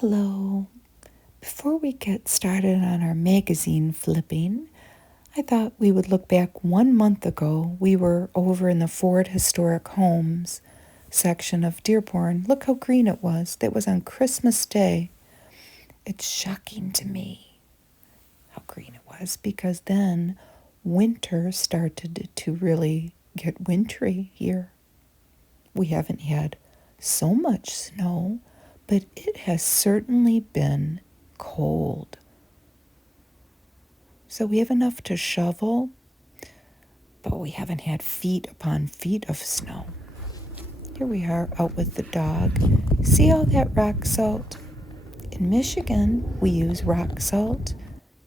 Hello. Before we get started on our magazine flipping, I thought we would look back 1 month ago. We were over in the Ford Historic Homes section of Dearborn. Look how green it was. That was on Christmas Day. It's shocking to me how green it was because then winter started to really get wintry here. We haven't had so much snow, but it has certainly been cold. So we have enough to shovel, but we haven't had feet upon feet of snow. Here we are out with the dog. See all that rock salt? In Michigan, we use rock salt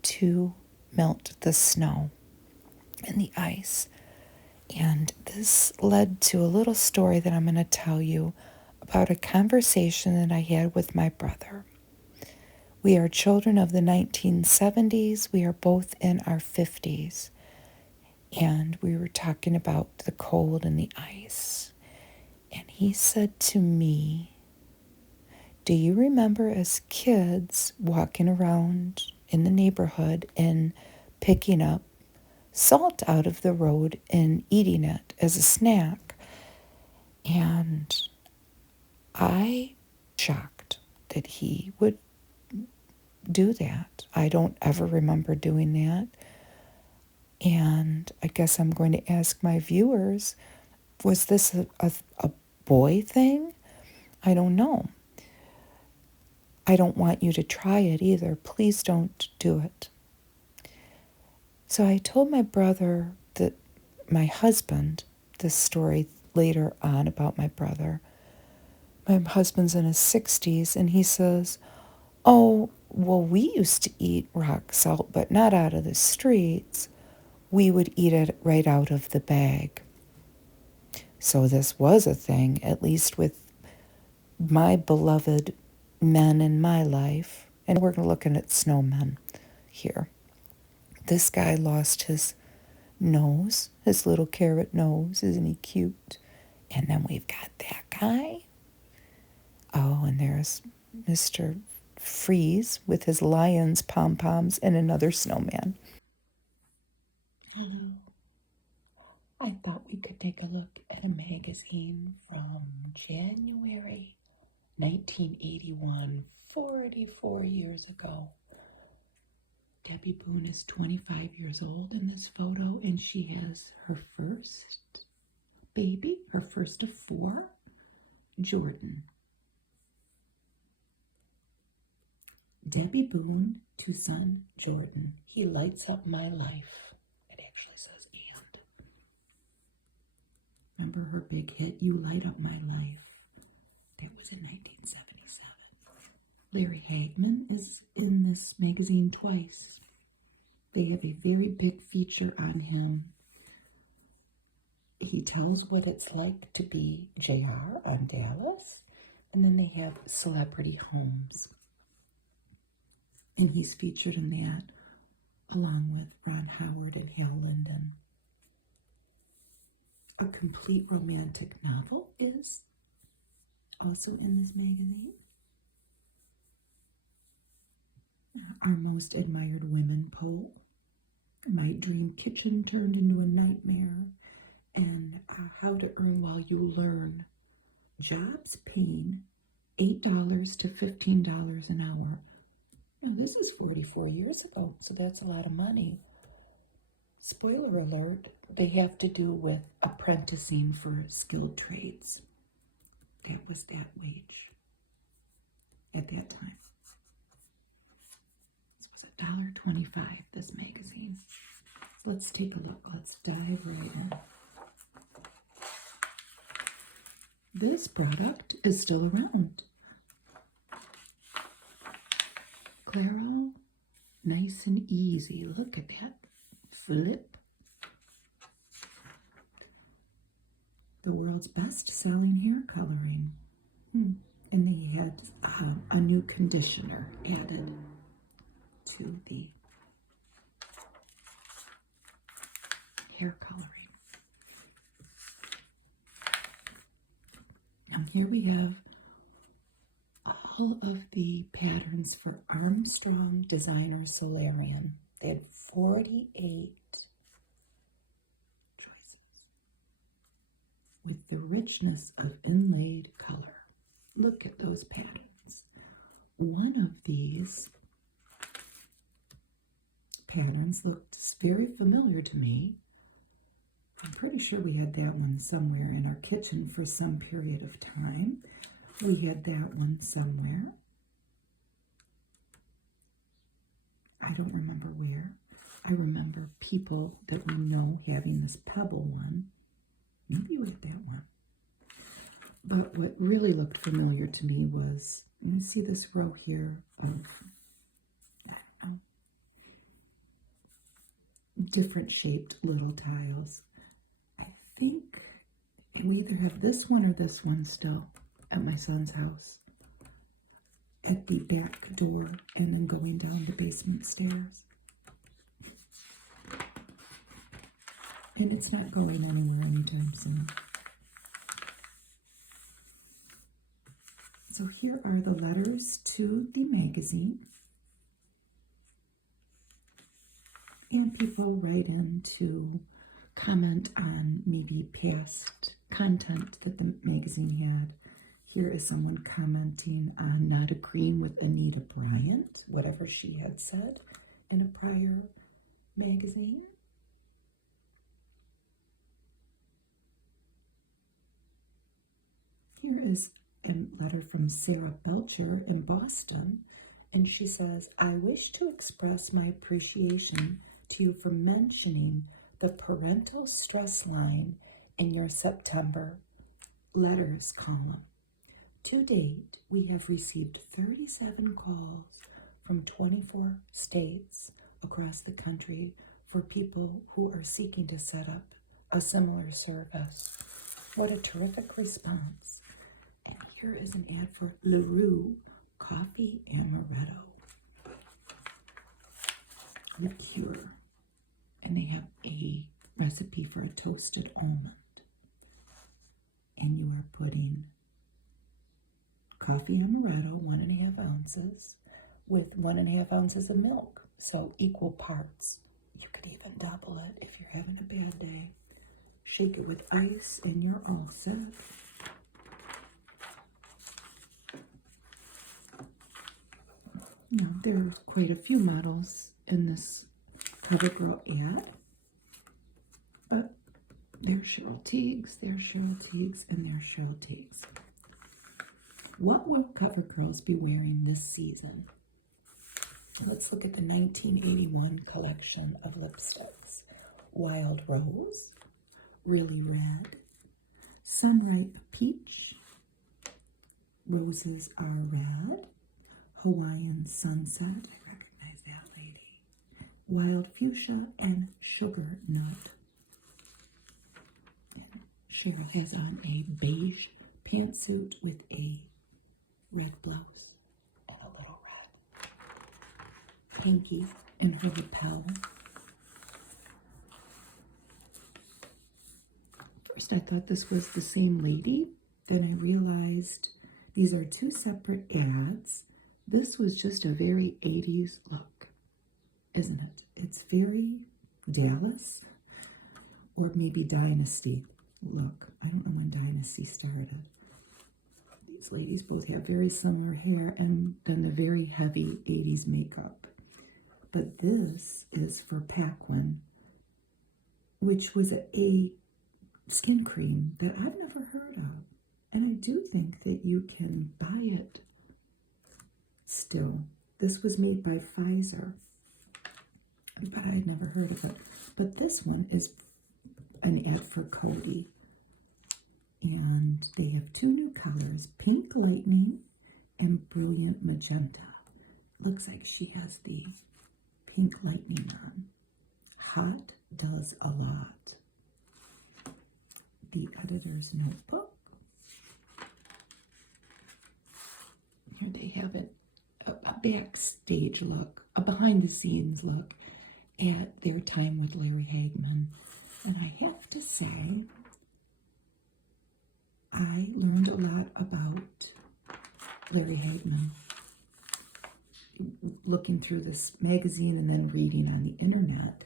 to melt the snow and the ice. And this led to a little story that I'm going to tell you about a conversation that I had with my brother. We are children of the 1970s. We are both in our 50s. And we were talking about the cold and the ice. And he said to me, do you remember as kids walking around in the neighborhood and picking up salt out of the road and eating it as a snack? And I shocked that he would do that. I don't ever remember doing that. And I guess I'm going to ask my viewers, was this a boy thing? I don't know. I don't want you to try it either. Please don't do it. So I told my brother that my husband, this story later on about my brother. My husband's in his 60s, and he says, oh, well, we used to eat rock salt, but not out of the streets. We would eat it right out of the bag. So this was a thing, at least with my beloved men in my life. And we're looking at snowmen here. This guy lost his nose, his little carrot nose. Isn't he cute? And then we've got that guy. Oh, and there's Mr. Freeze with his lions, pom-poms, and another snowman. I thought we could take a look at a magazine from January 1981, 44 years ago. Debby Boone is 25 years old in this photo, and she has her first baby, her first of 4, Jordan. Debby Boone to son Jordan. He lights up my life. It actually says and. Remember her big hit, You Light Up My Life? That was in 1977. Larry Hagman is in this magazine twice. They have a very big feature on him. He tells what it's like to be JR on Dallas. And then they have Celebrity Homes. And he's featured in that along with Ron Howard and Hal Linden. A complete romantic novel is also in this magazine. Our Most Admired Women poll. My Dream Kitchen Turned into a Nightmare. And How to Earn While You Learn. Jobs paying $8 to $15 an hour. Now, this is 44 years ago, so that's a lot of money. Spoiler alert, they have to do with apprenticing for skilled trades. That was that wage at that time. This was $1.25, this magazine. Let's take a look. Let's dive right in. This product is still around. Claro, nice and easy. Look at that. Flip. The world's best-selling hair coloring. And they had a new conditioner added to the hair coloring. Now here we have all of the patterns for Armstrong Designer Solarium. They had 48 choices with the richness of inlaid color. Look at those patterns. One of these patterns looked very familiar to me. I'm pretty sure we had that one somewhere in our kitchen for some period of time. We had that one somewhere. I don't remember where. I remember people that we know having this pebble one. Maybe we had that one. But what really looked familiar to me was, you see this row here of, I don't know, different shaped little tiles. I think we either have this one or this one still at my son's house, at the back door and then going down the basement stairs. And it's not going anywhere anytime soon. So here are the letters to the magazine. And people write in to comment on maybe past content that the magazine had. Here is someone commenting on not agreeing with Anita Bryant, whatever she had said in a prior magazine. Here is a letter from Sarah Belcher in Boston, and she says, I wish to express my appreciation to you for mentioning the parental stress line in your September letters column. To date, we have received 37 calls from 24 states across the country for people who are seeking to set up a similar service. What a terrific response. And here is an ad for LaRue Coffee Amaretto liqueur. And they have a recipe for a toasted almond. And you are putting coffee amaretto, 1.5 ounces, with 1.5 ounces of milk. So equal parts. You could even double it if you're having a bad day. Shake it with ice and you're all set. Now, there are quite a few models in this CoverGirl ad. But there's Cheryl Teagues, there's Cheryl Teagues, and there's Cheryl Teagues. What will CoverGirls be wearing this season? Let's look at the 1981 collection of lipsticks. Wild Rose, Really Red, Sunripe Peach, Roses Are Red, Hawaiian Sunset, I recognize that lady, Wild Fuchsia, and Sugar Nut. And Cheryl has on a beige pantsuit with a red blouse and a little red hanky in her lapel. First I thought this was the same lady, then I realized these are two separate ads. This was just a very 80s look, isn't it? It's very Dallas or maybe Dynasty look. I don't know when Dynasty started. These ladies both have very similar hair and then the very heavy 80s makeup. But this is for Paquin, which was a skin cream that I've never heard of. And I do think that you can buy it still. This was made by Pfizer, but I had never heard of it. But this one is an ad for Cody. And they have two new colors, Pink Lightning and Brilliant Magenta. Looks like she has the Pink Lightning on. Hot does a lot. The editor's notebook. Here they have it, a backstage look, a behind the scenes look at their time with Larry Hagman. And I have to say, I learned a lot about Larry Hagman, looking through this magazine and then reading on the internet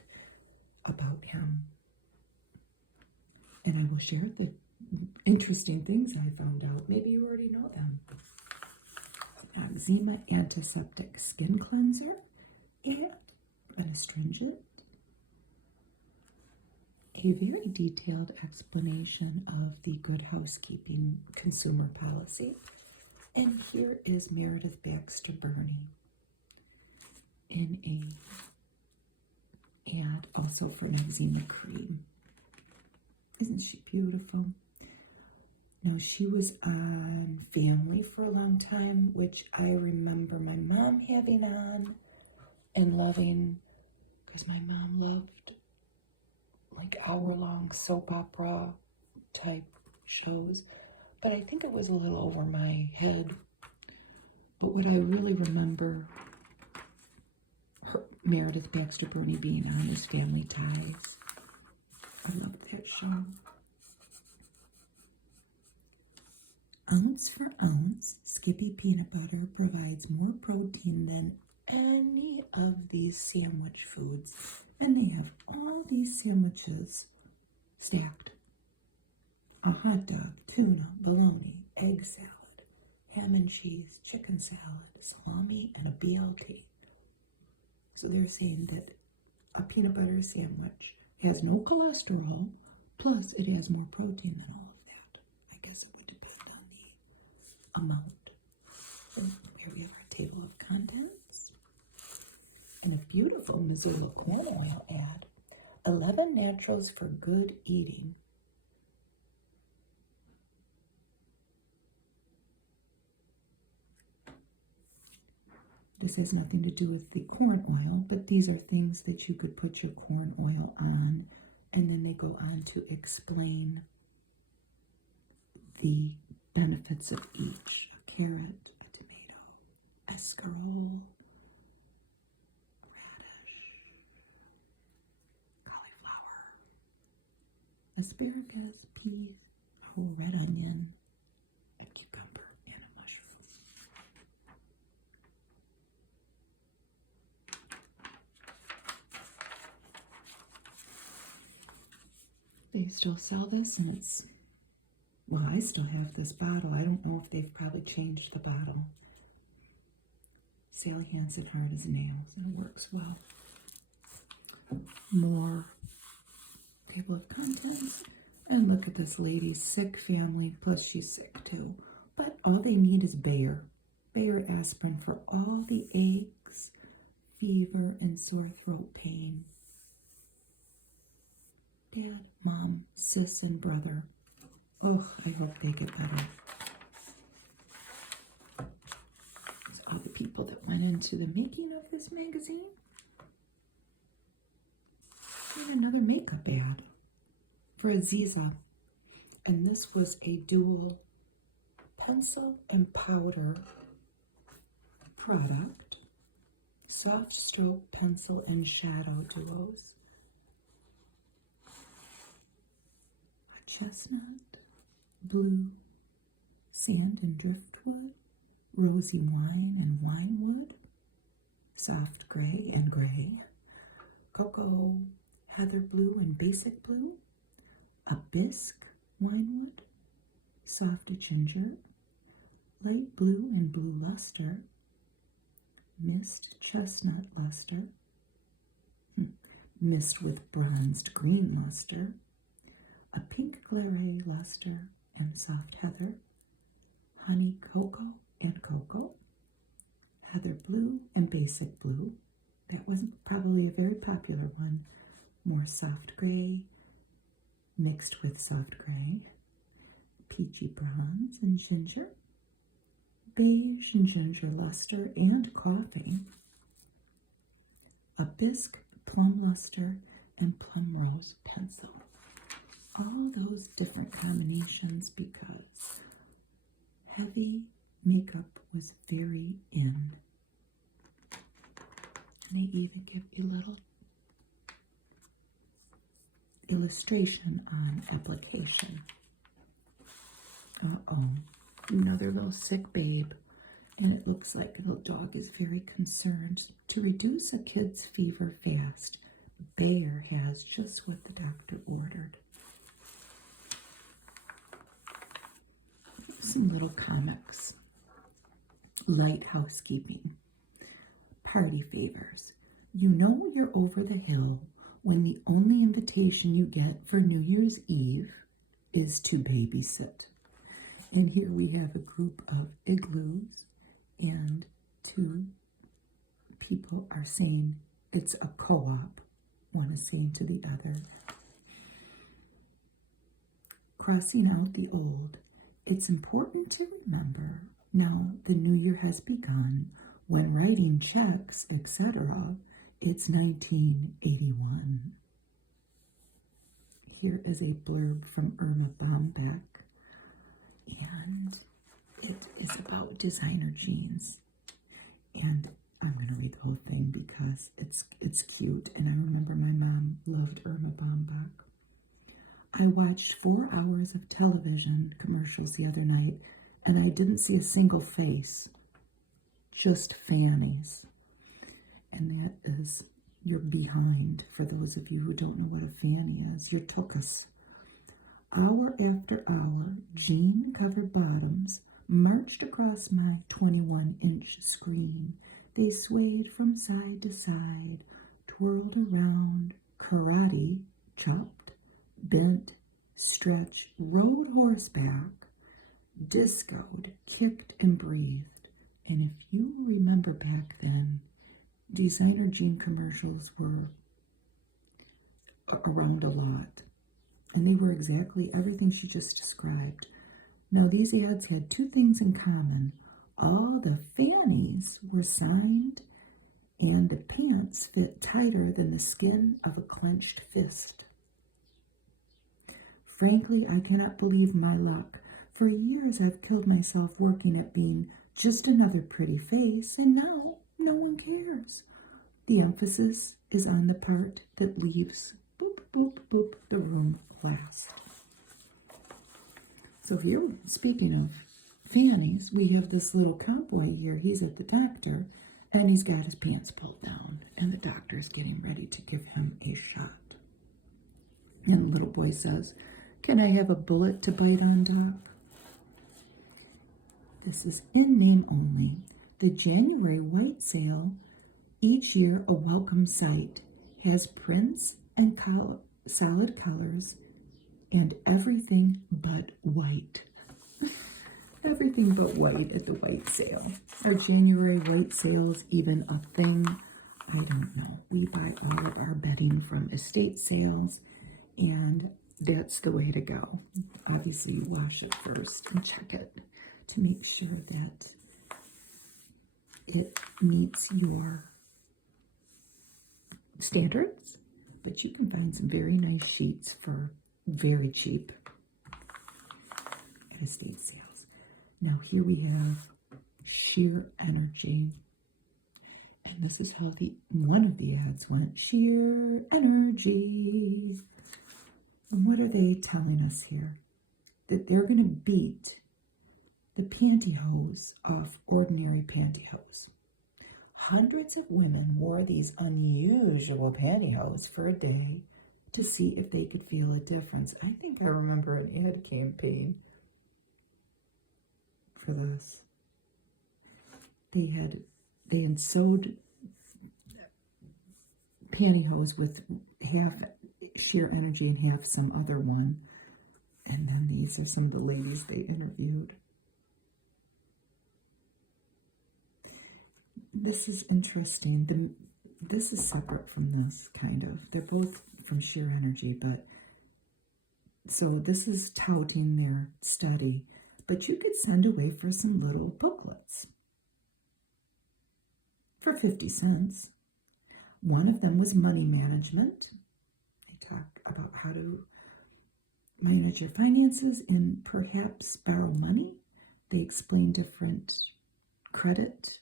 about him. And I will share the interesting things I found out. Maybe you already know them. Eczema antiseptic skin cleanser and an astringent. A very detailed explanation of the Good Housekeeping consumer policy. And here is Meredith Baxter Birney in a ad also for an eczema cream. Isn't she beautiful? Now, she was on Family for a long time, which I remember my mom having on and loving, because my mom loved like hour-long soap opera type shows. But I think it was a little over my head. But what I really remember Meredith Baxter Birney being on is Family Ties. I loved that show. Ounce for ounce, Skippy peanut butter provides more protein than any of these sandwich foods. And they have all these sandwiches stacked. A hot dog, tuna, bologna, egg salad, ham and cheese, chicken salad, salami, and a BLT. So they're saying that a peanut butter sandwich has no cholesterol, plus it has more protein than all of that. I guess it would depend on the amount. So here we have our table of contents. And a beautiful Missoula corn oil ad. 11 naturals for good eating. This has nothing to do with the corn oil, but these are things that you could put your corn oil on, and then they go on to explain the benefits of each. A carrot, a tomato, escarole, radish, cauliflower, asparagus, peas, a whole red onion, and cucumber, and a mushroom. They still sell this, and it's, well, I still have this bottle. I don't know if they've probably changed the bottle. Sally Hansen hard as nails, and it works well. More table of contents. And look at this lady's sick family, plus she's sick too. But all they need is Bayer. Bayer aspirin for all the aches, fever, and sore throat pain. Dad, Mom, sis, and brother. Oh, I hope they get better. So all the people that went into the making of this magazine. And another makeup ad for Aziza. And this was a dual pencil and powder product. Soft stroke pencil and shadow duos. Chestnut, blue, sand and driftwood, rosy wine and winewood, soft gray and gray, cocoa, heather blue and basic blue, a bisque winewood, soft ginger, light blue and blue luster, mist chestnut luster, mist with bronzed green luster, a pink claret luster and soft heather, honey cocoa and cocoa, heather blue and basic blue. That wasn't probably a very popular one. More soft gray mixed with soft gray, peachy bronze and ginger, beige and ginger luster and coffee, a bisque plum luster and plum rose pencil. All those different combinations because heavy makeup was very in. And they even give you a little illustration on application. Uh-oh, another little sick babe. And it looks like the dog is very concerned. To reduce a kid's fever fast, Bayer has just what the doctor ordered. Some little comics. Light housekeeping. Party favors. You know you're over the hill when the only invitation you get for New Year's Eve is to babysit. And here we have a group of igloos, and two people are saying it's a co-op. One is saying to the other, crossing out the old. It's important to remember now the new year has begun. When writing checks, etc., it's 1981. Here is a blurb from Irma Bombeck, and it is about designer jeans. And I'm going to read the whole thing because it's cute, and I remember my mom loved Irma Bombeck. I watched 4 hours of television commercials the other night, and I didn't see a single face, just Fannies. And that is your behind, for those of you who don't know what a fanny is, your tuchus. Hour after hour, jean-covered bottoms marched across my 21-inch screen. They swayed from side to side, twirled around, karate, chopped, bent, stretched, rode horseback, discoed, kicked, and breathed. And if you remember back then, designer jean commercials were around a lot. And they were exactly everything she just described. Now, these ads had 2 things in common. All the fannies were signed, and the pants fit tighter than the skin of a clenched fist. Frankly, I cannot believe my luck. For years, I've killed myself working at being just another pretty face, and now no one cares. The emphasis is on the part that leaves, boop, boop, boop, the room last. So here, speaking of fannies, we have this little cowboy here. He's at the doctor, and he's got his pants pulled down, and the doctor's getting ready to give him a shot. And the little boy says, "Can I have a bullet to bite on, Doc?" This is in name only. The January white sale, each year a welcome sight, has prints and solid colors and everything but white. Everything but white at the white sale. Are January white sales even a thing? I don't know. We buy all of our bedding from estate sales, and that's the way to go. Obviously, you wash it first and check it to make sure that it meets your standards. But you can find some very nice sheets for very cheap at estate sales. Now here we have sheer energy. And this is how one of the ads went. Sheer energy. And what are they telling us here? That they're going to beat the pantyhose off ordinary pantyhose. Hundreds of women wore these unusual pantyhose for a day to see if they could feel a difference. I think I remember an ad campaign for this. They had sewed pantyhose with half sheer energy and half some other one. And then these are some of the ladies they interviewed. This is interesting. This is separate from this, kind of. They're both from sheer energy, but so this is touting their study. But you could send away for some little booklets for 50 cents. One of them was money management. They talk about how to manage your finances and perhaps borrow money. They explain different credit,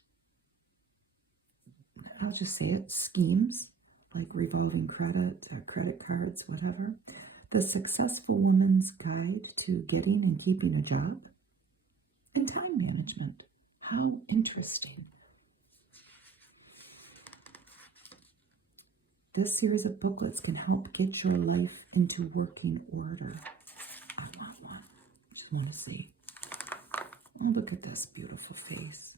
I'll just say it, schemes like revolving credit, credit cards, whatever. The Successful Woman's Guide to Getting and Keeping a Job. And time management. How interesting. This series of booklets can help get your life into working order. I want one. Just want to see. Oh, look at this beautiful face.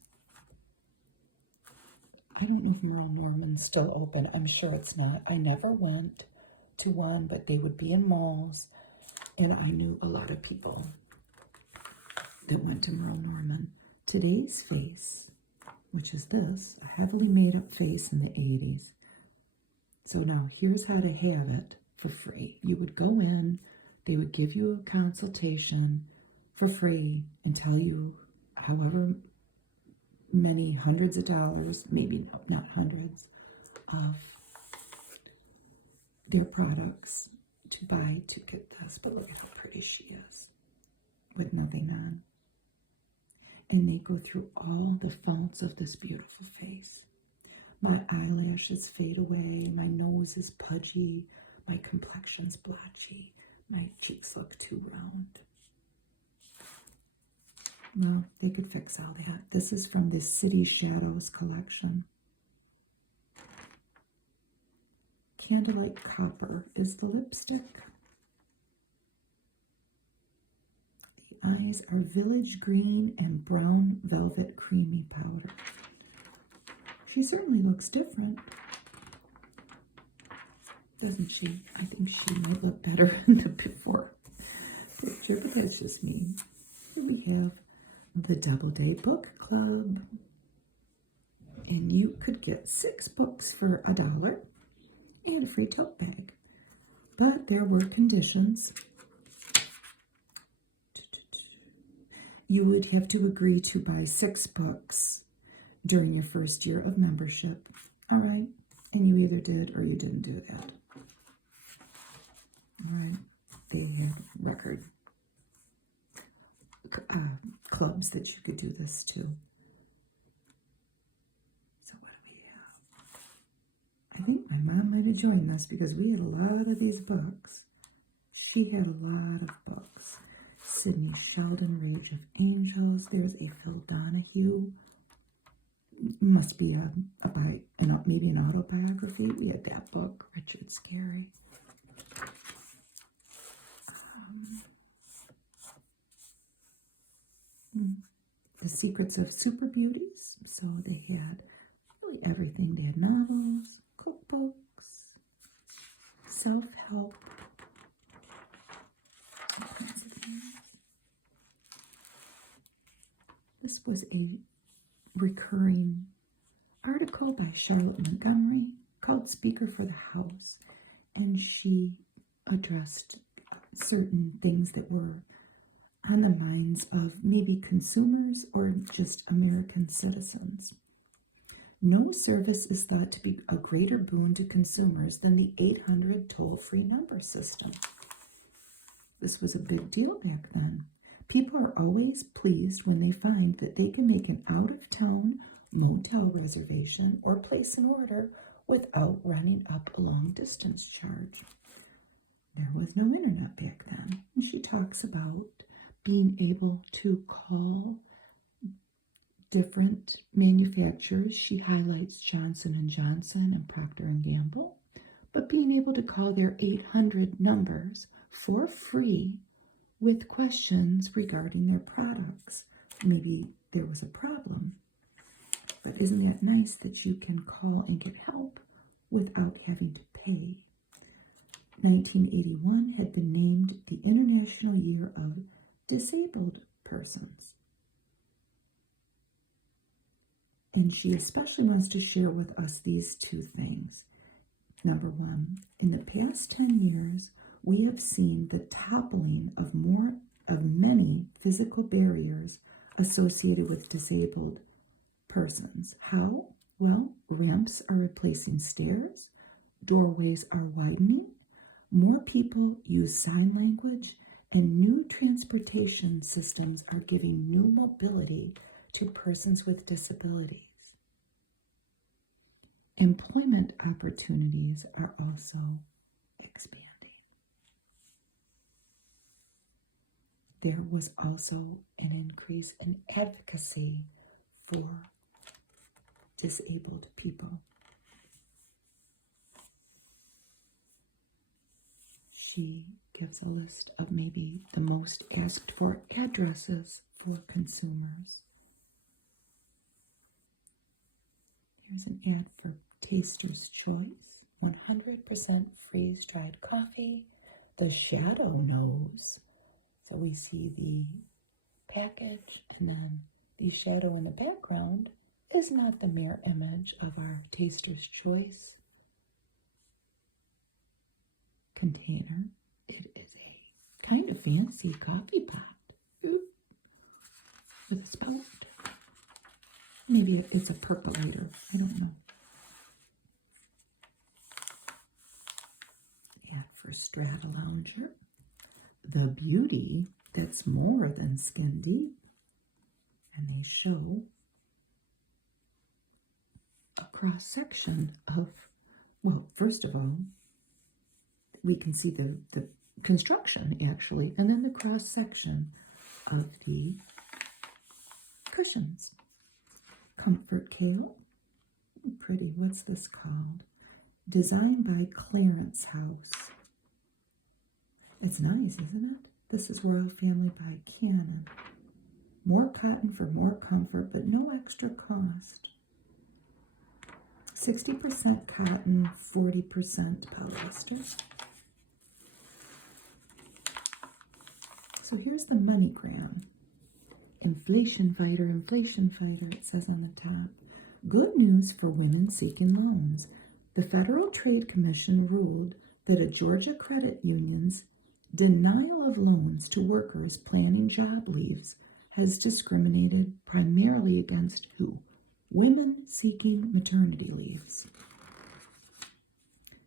I don't know if Merle Norman's still open. I'm sure it's not. I never went to one, but they would be in malls, and I knew a lot of people that went to Merle Norman. Today's face, which is this, a heavily made up face in the 80s. So now here's how to have it for free. You would go in, they would give you a consultation for free and tell you however many hundreds of dollars, maybe not hundreds, of their products to buy to get this. But look at how pretty she is with nothing on. And they go through all the faults of this beautiful face. My eyelashes fade away, my nose is pudgy, my complexion's blotchy, my cheeks look too round. Well, they could fix all that. This is from the City Shadows collection. Candlelight Copper is the lipstick. The eyes are Village Green and Brown Velvet Creamy Powder. She certainly looks different, doesn't she? I think she might look better in the before picture, but that's just me. Here we have the Doubleday Book Club, and you could get 6 books for $1 and a free tote bag, but there were conditions. You would have to agree to buy 6 books during your first year of membership. All right, and you either did or you didn't do that. All right, they have record clubs that you could do this to. So what do we have? I think my mom might have joined this because we had a lot of these books. She had a lot of books. Sidney Sheldon, Rage of Angels. There's a Phil Donahue. Must be maybe an autobiography. We had that book, Richard Scarry. The Secrets of Super Beauties. So they had really everything. They had novels, cookbooks, self-help, all kinds of things. This was a recurring article by Charlotte Montgomery called Speaker for the House, and she addressed certain things that were on the minds of maybe consumers or just American citizens. No service is thought to be a greater boon to consumers than the 800 toll-free number system. This was a big deal back then. People are always pleased when they find that they can make an out-of-town motel reservation or place an order without running up a long-distance charge. There was no internet back then. And she talks about being able to call different manufacturers. She highlights Johnson & Johnson and Procter & Gamble, but being able to call their 800 numbers for free with questions regarding their products. Maybe there was a problem, but isn't that nice that you can call and get help without having to pay? 1981 had been named the International Year of Disabled Persons. And she especially wants to share with us these 2 things. Number 1, in the past 10 years, we have seen the toppling of many physical barriers associated with disabled persons. How? Well, ramps are replacing stairs, doorways are widening, more people use sign language, and new transportation systems are giving new mobility to persons with disabilities. Employment opportunities are also expanding. There was also an increase in advocacy for disabled people. She gives a list of maybe the most asked for addresses for consumers. Here's an ad for Taster's Choice, 100% freeze-dried coffee. The shadow knows. So we see the package, and then the shadow in the background is not the mirror image of our Taster's Choice container. It is a kind of fancy coffee pot with a spout. Maybe it's a percolator. I don't know. Yeah, for Strata Lounger. The beauty that's more than skin deep. And they show a cross-section of, well, first of all, we can see the construction, actually, and then the cross-section of the cushions. Comfort Kale, pretty, what's this called? Designed by Clarence House. It's nice, isn't it? This is Royal Family by Cannon. More cotton for more comfort, but no extra cost. 60% cotton, 40% polyester. So here's the MoneyGram. Inflation fighter, it says on the top. Good news for women seeking loans. The Federal Trade Commission ruled that a Georgia credit union's denial of loans to workers planning job leaves has discriminated primarily against who? Women seeking maternity leaves.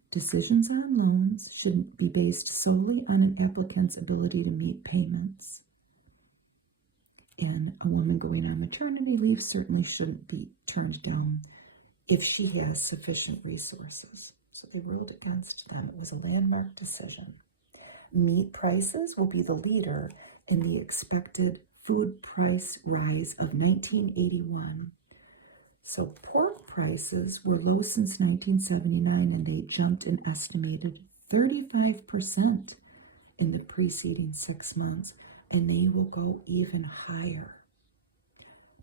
Decisions on loans shouldn't be based solely on an applicant's ability to meet payments. And a woman going on maternity leave certainly shouldn't be turned down if she has sufficient resources. So they ruled against them. It was a landmark decision. Meat prices will be the leader in the expected food price rise of 1981. So pork prices were low since 1979, and they jumped an estimated 35% in the preceding 6 months, and they will go even higher.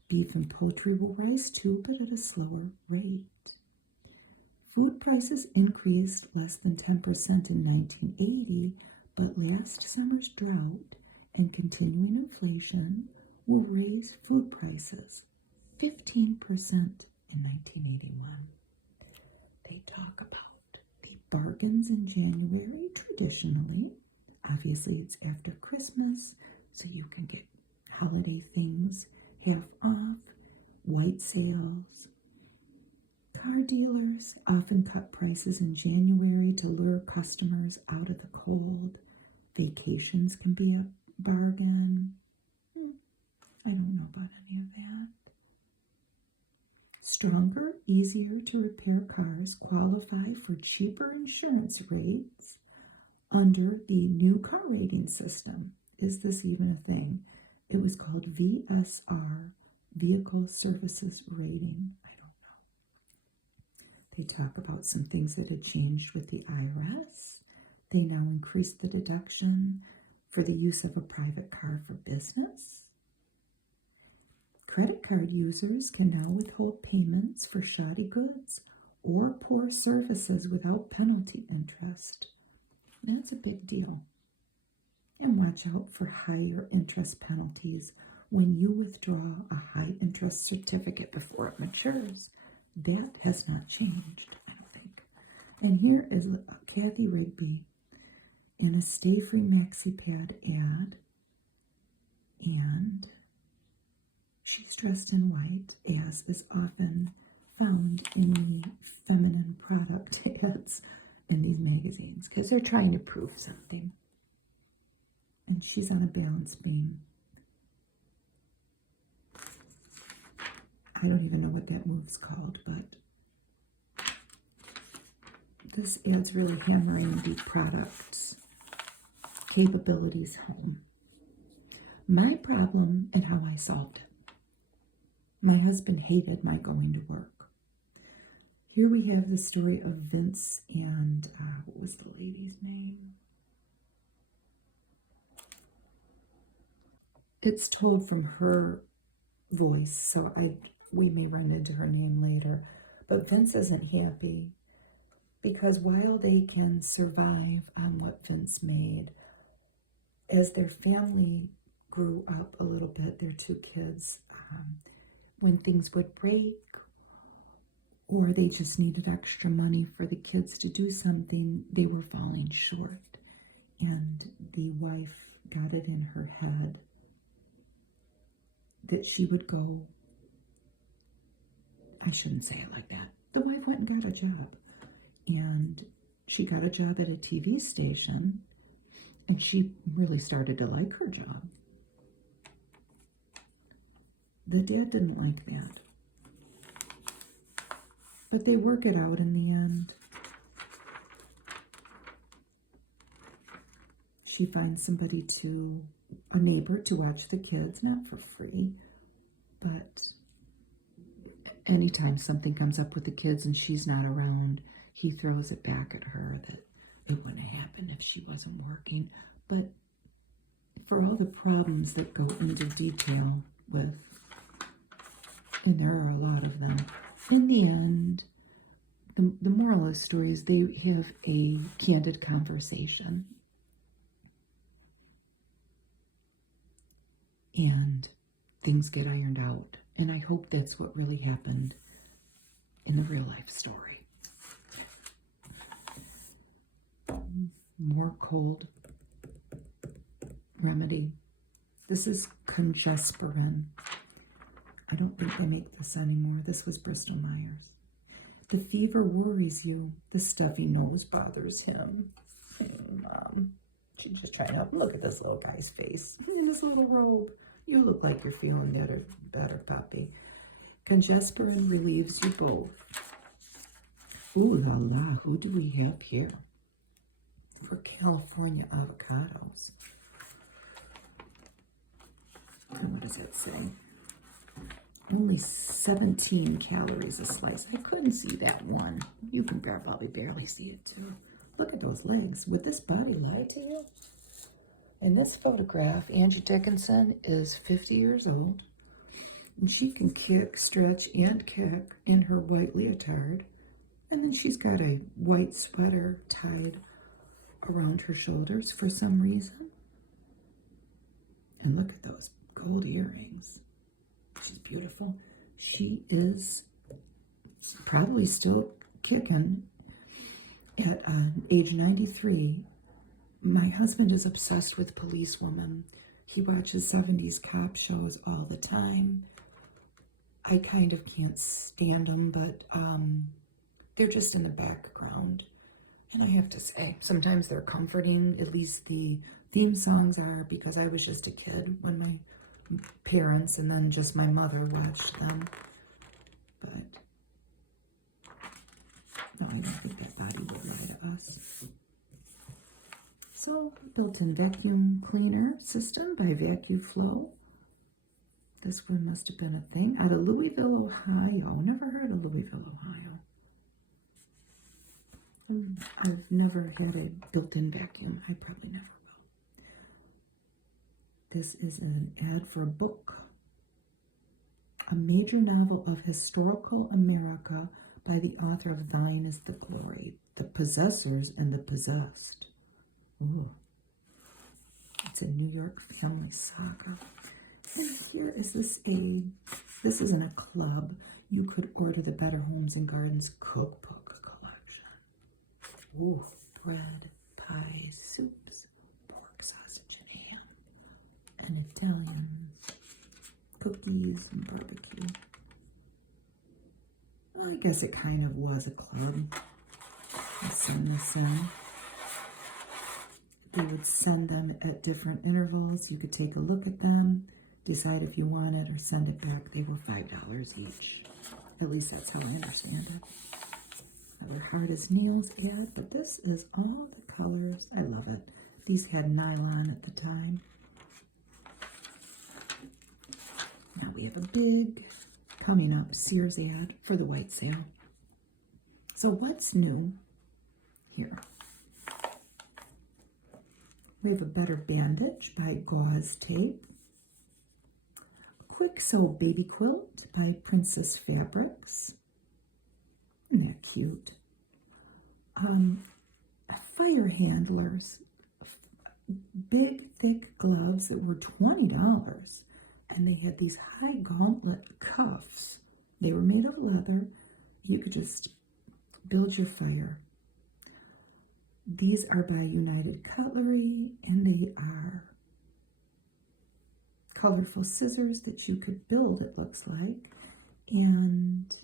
Beef and poultry will rise too, but at a slower rate. Food prices increased less than 10% in 1980, but last summer's drought and continuing inflation will raise food prices 15% in 1981. They talk about the bargains in January traditionally. Obviously, it's after Christmas, so you can get holiday things half off, white sales. Car dealers often cut prices in January to lure customers out of the cold. Vacations can be a bargain. I don't know about any of that. Stronger, easier to repair cars qualify for cheaper insurance rates under the new car rating system. Is this even a thing? It was called VSR, Vehicle Services Rating. I don't know. They talk about some things that had changed with the IRS. They now increased the deduction for the use of a private car for business. Credit card users can now withhold payments for shoddy goods or poor services without penalty interest. That's a big deal. And watch out for higher interest penalties when you withdraw a high interest certificate before it matures. That has not changed, I don't think. And here is Kathy Rigby in a Stay Free MaxiPad ad. And she's dressed in white, as is often found in the feminine product ads in these magazines, because they're trying to prove something. And she's on a balance beam. I don't even know what that move's called, but this ad's really hammering the product's capabilities home. My problem and how I solved it. My husband hated my going to work. Here we have the story of Vince and, what was the lady's name? It's told from her voice, so we may run into her name later. But Vince isn't happy because while they can survive on what Vince made, as their family grew up a little bit, their two kids, when things would break or they just needed extra money for the kids to do something, they were falling short. And the wife got it in her head that she would go, I shouldn't say it like that. The wife went and got a job. And she got a job at a TV station. And she really started to like her job. The dad didn't like that. But they work it out in the end. She finds somebody a neighbor to watch the kids, not for free, but anytime something comes up with the kids and she's not around, he throws it back at her that it wouldn't happen if she wasn't working. But for all the problems that go into detail with, and there are a lot of them, in the end, the moral of the story is they have a candid conversation. And things get ironed out. And I hope that's what really happened in the real life story. More cold remedy. This is congesperin. I don't think they make this anymore. This was Bristol Myers. The fever worries you. The stuffy nose bothers him. Hey, Mom. She's just trying to help. Look at this little guy's face in his little robe. You look like you're feeling better, puppy. Congesperin relieves you both. Ooh la la, who do we have here? For California avocados. And what does that say? Only 17 calories a slice. I couldn't see that one. You can probably barely see it too. Look at those legs. Would this body lie to you? In this photograph, Angie Dickinson is 50 years old. And she can kick, stretch, and kick in her white leotard. And then she's got a white sweater tied around her shoulders for some reason. And look at those gold earrings. She's beautiful. She is probably still kicking at age 93. My husband is obsessed with policewomen. He watches 70s cop shows all the time. I kind of can't stand them, but they're just in the background. And I have to say, sometimes they're comforting. At least the theme songs are, because I was just a kid when my parents and then just my mother watched them. But no, I don't think that body would lie to us. So, built-in vacuum cleaner system by Vacuum Flow. This one must have been a thing. Out of Louisville, Ohio. Never heard of Louisville, Ohio. I've never had a built-in vacuum. I probably never will. This is an ad for a book. A major novel of historical America by the author of Thine is the Glory, The Possessors and the Possessed. Ooh. It's a New York family saga. And here is this isn't a club. You could order the Better Homes and Gardens cookbook collection. Ooh, bread, pies, soups, pork sausage and ham, and Italian cookies and barbecue. Well, I guess it kind of was a club. I'll send this in. They would send them at different intervals. You could take a look at them, decide if you want it, or send it back. They were $5 each. At least that's how I understand it. Another Hard as Nails ad, but this is all the colors. I love it. These had nylon at the time. Now we have a big coming up, Sears ad for the white sale. So what's new here? We have a Better Bandage by Gauze Tape. Quick Sew Baby Quilt by Princess Fabrics. Isn't that cute? Fire handlers. Big, thick gloves that were $20. And they had these high gauntlet cuffs. They were made of leather. You could just build your fire. These are by United Cutlery, and they are colorful scissors that you could build, it looks like, and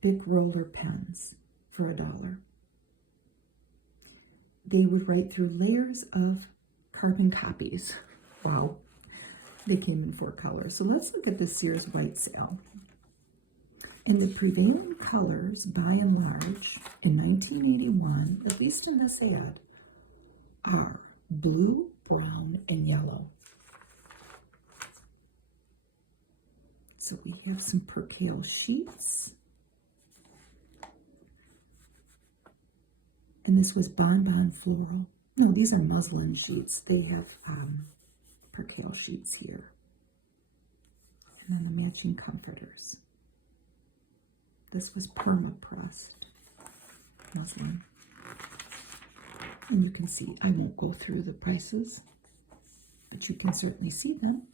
big roller pens for $1. They would write through layers of carbon copies. Wow. They came in 4 colors. So let's look at the Sears white sale. And the prevailing colors, by and large, in 1981, at least in this ad, are blue, brown, and yellow. So we have some percale sheets. And this was Bonbon Floral. No, these are muslin sheets. They have percale sheets here. And then the matching comforters. This was perma-pressed muslin. And you can see, I won't go through the prices, but you can certainly see them.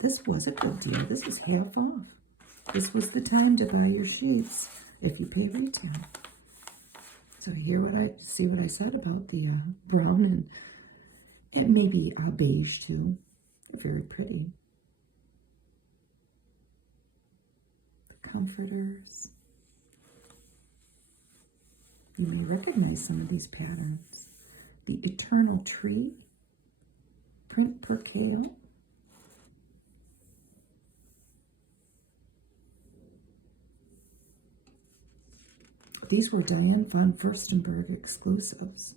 This was a good deal. This was half off. This was the time to buy your sheets if you pay retail. So see what I said about the brown and maybe beige too. They're very pretty. Comforters. You may recognize some of these patterns. The Eternal Tree, print percale. These were Diane von Furstenberg exclusives.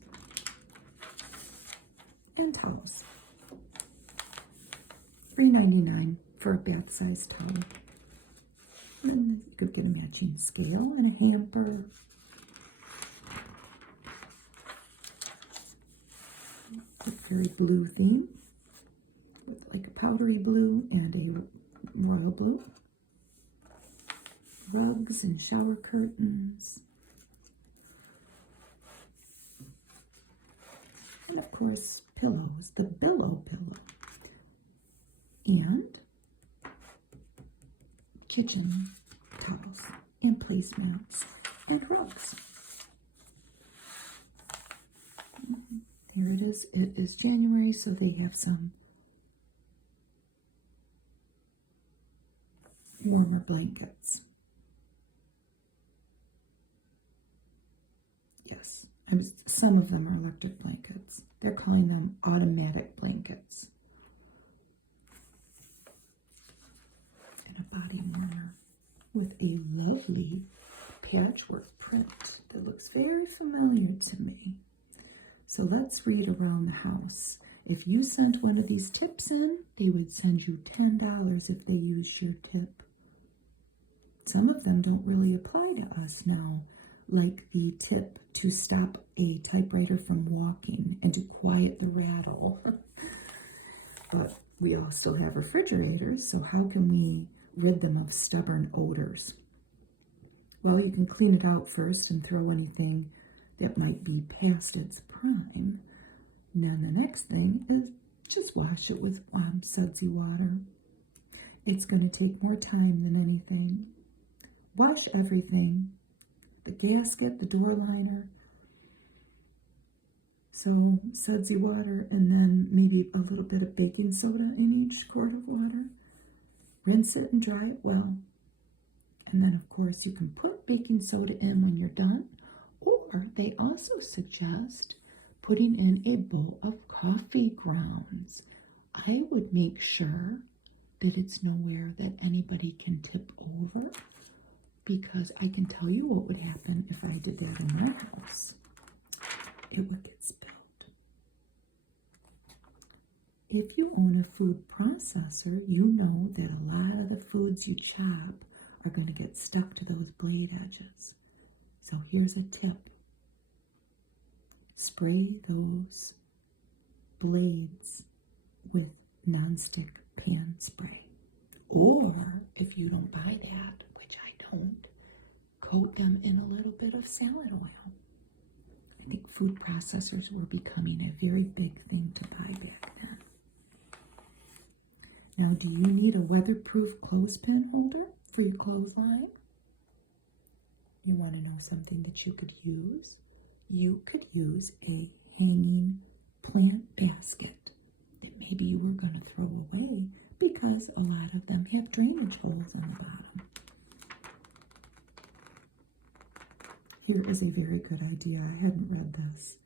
And towels. $3.99 for a bath-size towel. And you could get a matching scale and a hamper. A very blue theme with like a powdery blue and a royal blue. Rugs and shower curtains. And of course, pillows, the Billow pillow. And kitchen towels and placemats and rugs. There it is. It is January, so they have some warmer blankets. Yes, some of them are electric blankets. They're calling them automatic blankets. And a body warmer with a lovely patchwork print that looks very familiar to me. So let's read around the house. If you sent one of these tips in, they would send you $10 if they used your tip. Some of them don't really apply to us now, like the tip to stop a typewriter from walking and to quiet the rattle. But we all still have refrigerators, so how can we rid them of stubborn odors? Well, you can clean it out first and throw anything that might be past its prime. And then the next thing is just wash it with sudsy water. It's going to take more time than anything. Wash everything. The gasket, the door liner. So sudsy water and then maybe a little bit of baking soda in each quart of water. Rinse it and dry it well. And then of course you can put baking soda in when you're done, or they also suggest putting in a bowl of coffee grounds. I would make sure that it's nowhere that anybody can tip over, because I can tell you what would happen if I did that in my house. It would get spilled. If you own a food processor, you know that a lot of the foods you chop are going to get stuck to those blade edges. So here's a tip. Spray those blades with nonstick pan spray. Or, if you don't buy that, which I don't, coat them in a little bit of salad oil. I think food processors were becoming a very big thing to buy back then. Now, do you need a weatherproof clothespin holder for your clothesline? You want to know something that you could use? You could use a hanging plant basket that maybe you were going to throw away because a lot of them have drainage holes on the bottom. Here is a very good idea. I hadn't read this.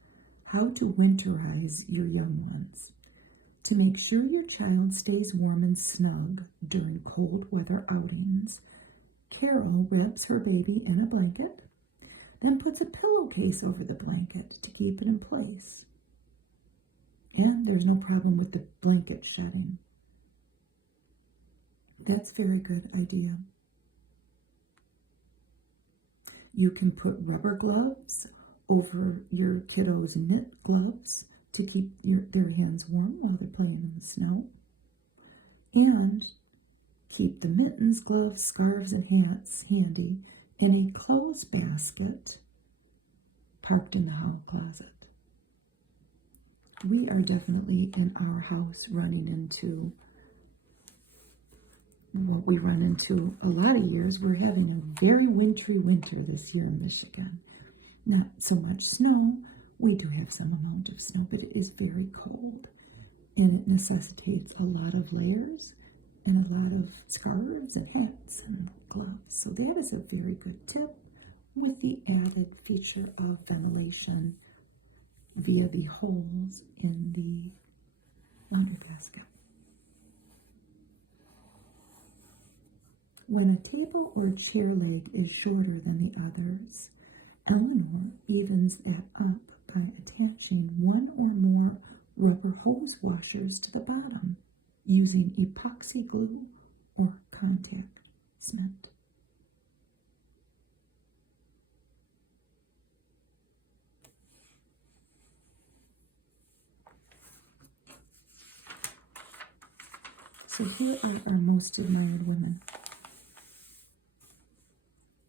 How to winterize your young ones. To make sure your child stays warm and snug during cold weather outings, Carol wraps her baby in a blanket, then puts a pillowcase over the blanket to keep it in place. And there's no problem with the blanket shedding. That's a very good idea. You can put rubber gloves over your kiddos' knit gloves to keep their hands warm while they're playing in the snow. And keep the mittens, gloves, scarves, and hats handy in a clothes basket parked in the hall closet. We are definitely in our house running into what we run into a lot of years. We're having a very wintry winter this year in Michigan. Not so much snow. We do have some amount of snow, but it is very cold. And it necessitates a lot of layers and a lot of scarves and hats and gloves. So that is a very good tip, with the added feature of ventilation via the holes in the laundry basket. When a table or chair leg is shorter than the others, Eleanor evens that up by attaching one or more rubber hose washers to the bottom using epoxy glue or contact cement. So here are our most admired women.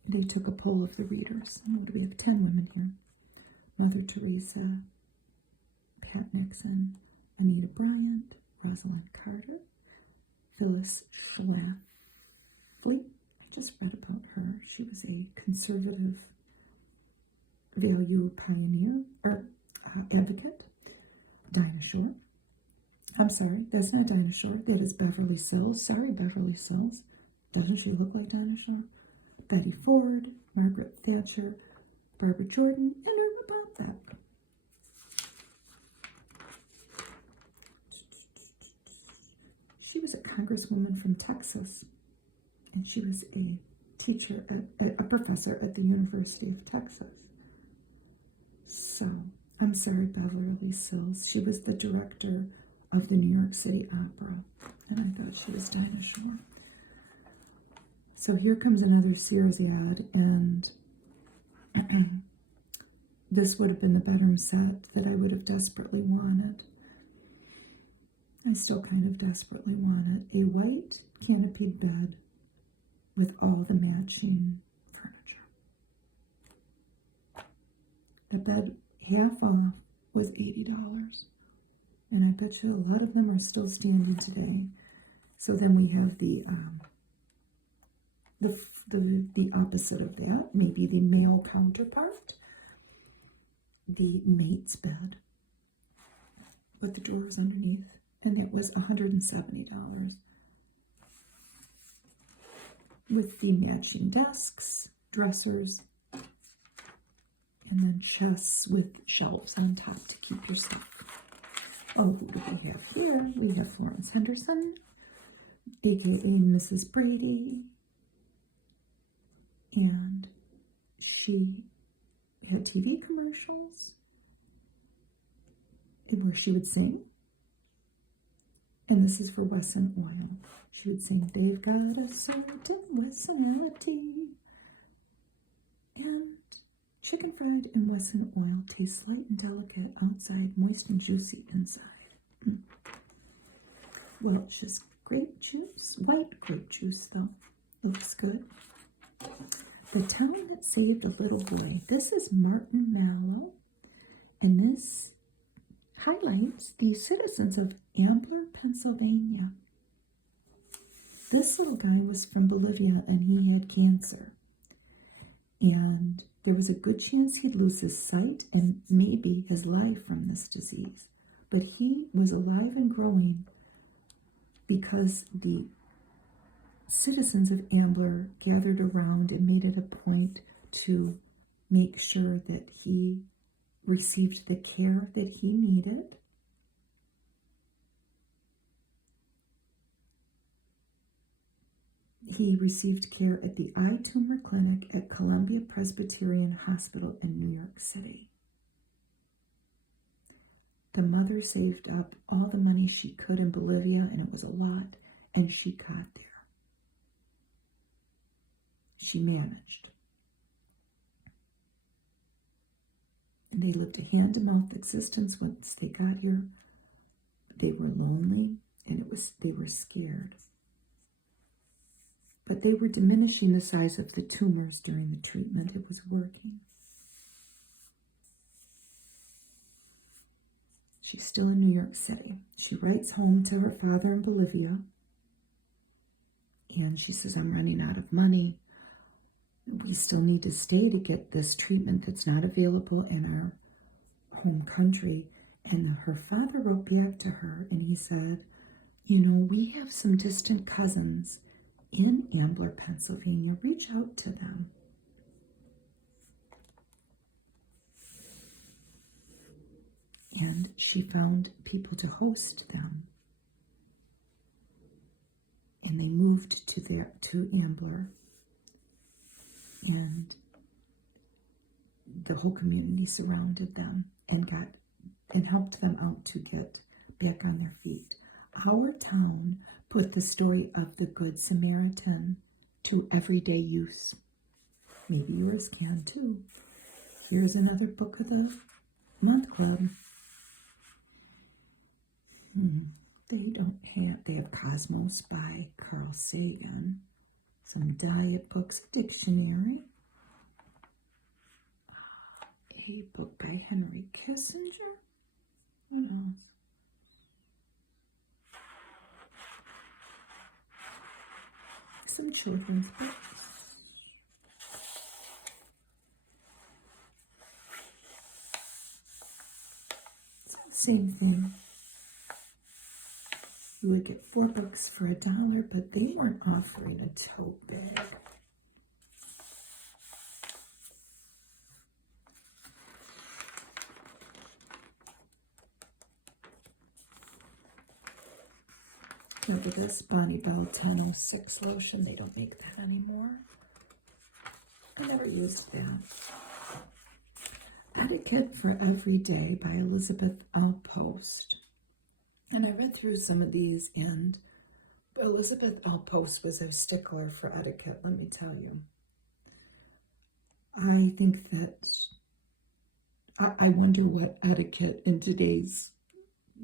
They took a poll of the readers. We have 10 women here. Mother Teresa, Pat Nixon, Anita Bryant, Rosalind Carter, Phyllis Schlafly. I just read about her. She was a conservative value pioneer, or advocate. Dinah Shore. I'm sorry, that's not Dinah Shore. That is Beverly Sills. Sorry, Beverly Sills. Doesn't she look like Dinah Shore? Betty Ford, Margaret Thatcher, Barbara Jordan, and Irma Bombach. She was a congresswoman from Texas, and she was a teacher, a professor at the University of Texas. So, I'm sorry, Beverly Sills. She was the director of the New York City Opera, and I thought she was Dinah Shore. So here comes another Sears ad, and this would have been the bedroom set that I would have desperately wanted. I still kind of desperately want it. A white canopied bed with all the matching furniture. The bed, half off, was $80. And I bet you a lot of them are still standing today. So then we have the opposite of that, maybe the male counterpart, the mate's bed with the drawers underneath, and that was $170 with the matching desks, dressers, and then chests with shelves on top to keep your stuff. Oh, who do we have here? We have Florence Henderson, aka Mrs. Brady. And she had TV commercials where she would sing. And this is for Wesson oil. She would sing, they've got a certain Wessonality. And chicken fried in Wesson oil tastes light and delicate outside, moist and juicy inside. Welch's grape juice, white grape juice though, looks good. The Town That Saved a Little Boy. This is Martin Mallow, and this highlights the citizens of Ambler, Pennsylvania. This little guy was from Bolivia and he had cancer. And there was a good chance he'd lose his sight and maybe his life from this disease. But he was alive and growing because the citizens of Ambler gathered around and made it a point to make sure that he received the care that he needed. He received care at the Eye Tumor Clinic at Columbia Presbyterian Hospital in New York City. The mother saved up all the money she could in Bolivia, and it was a lot, and she got there. She managed. And they lived a hand-to-mouth existence once they got here. They were lonely, and they were scared. But they were diminishing the size of the tumors during the treatment. It was working. She's still in New York City. She writes home to her father in Bolivia. And she says, I'm running out of money. We still need to stay to get this treatment that's not available in our home country. And her father wrote back to her and he said, we have some distant cousins in Ambler, Pennsylvania. Reach out to them. And she found people to host them. And they moved to Ambler. And the whole community surrounded them and helped them out to get back on their feet. Our town put the story of the Good Samaritan to everyday use. Maybe yours can too. Here's another book of the month club. They have Cosmos by Carl Sagan. Some diet books, dictionary. A book by Henry Kissinger. What else? Some children's books. It's the same thing. You would get 4 books for $1, but they weren't offering a tote bag. Look at this Bonnie Bell 1006 lotion. They don't make that anymore. I never used that. Etiquette for Every Day by Elizabeth Post. And I read through some of these, and Elizabeth Post was a stickler for etiquette, let me tell you. I think that, I wonder what etiquette in today's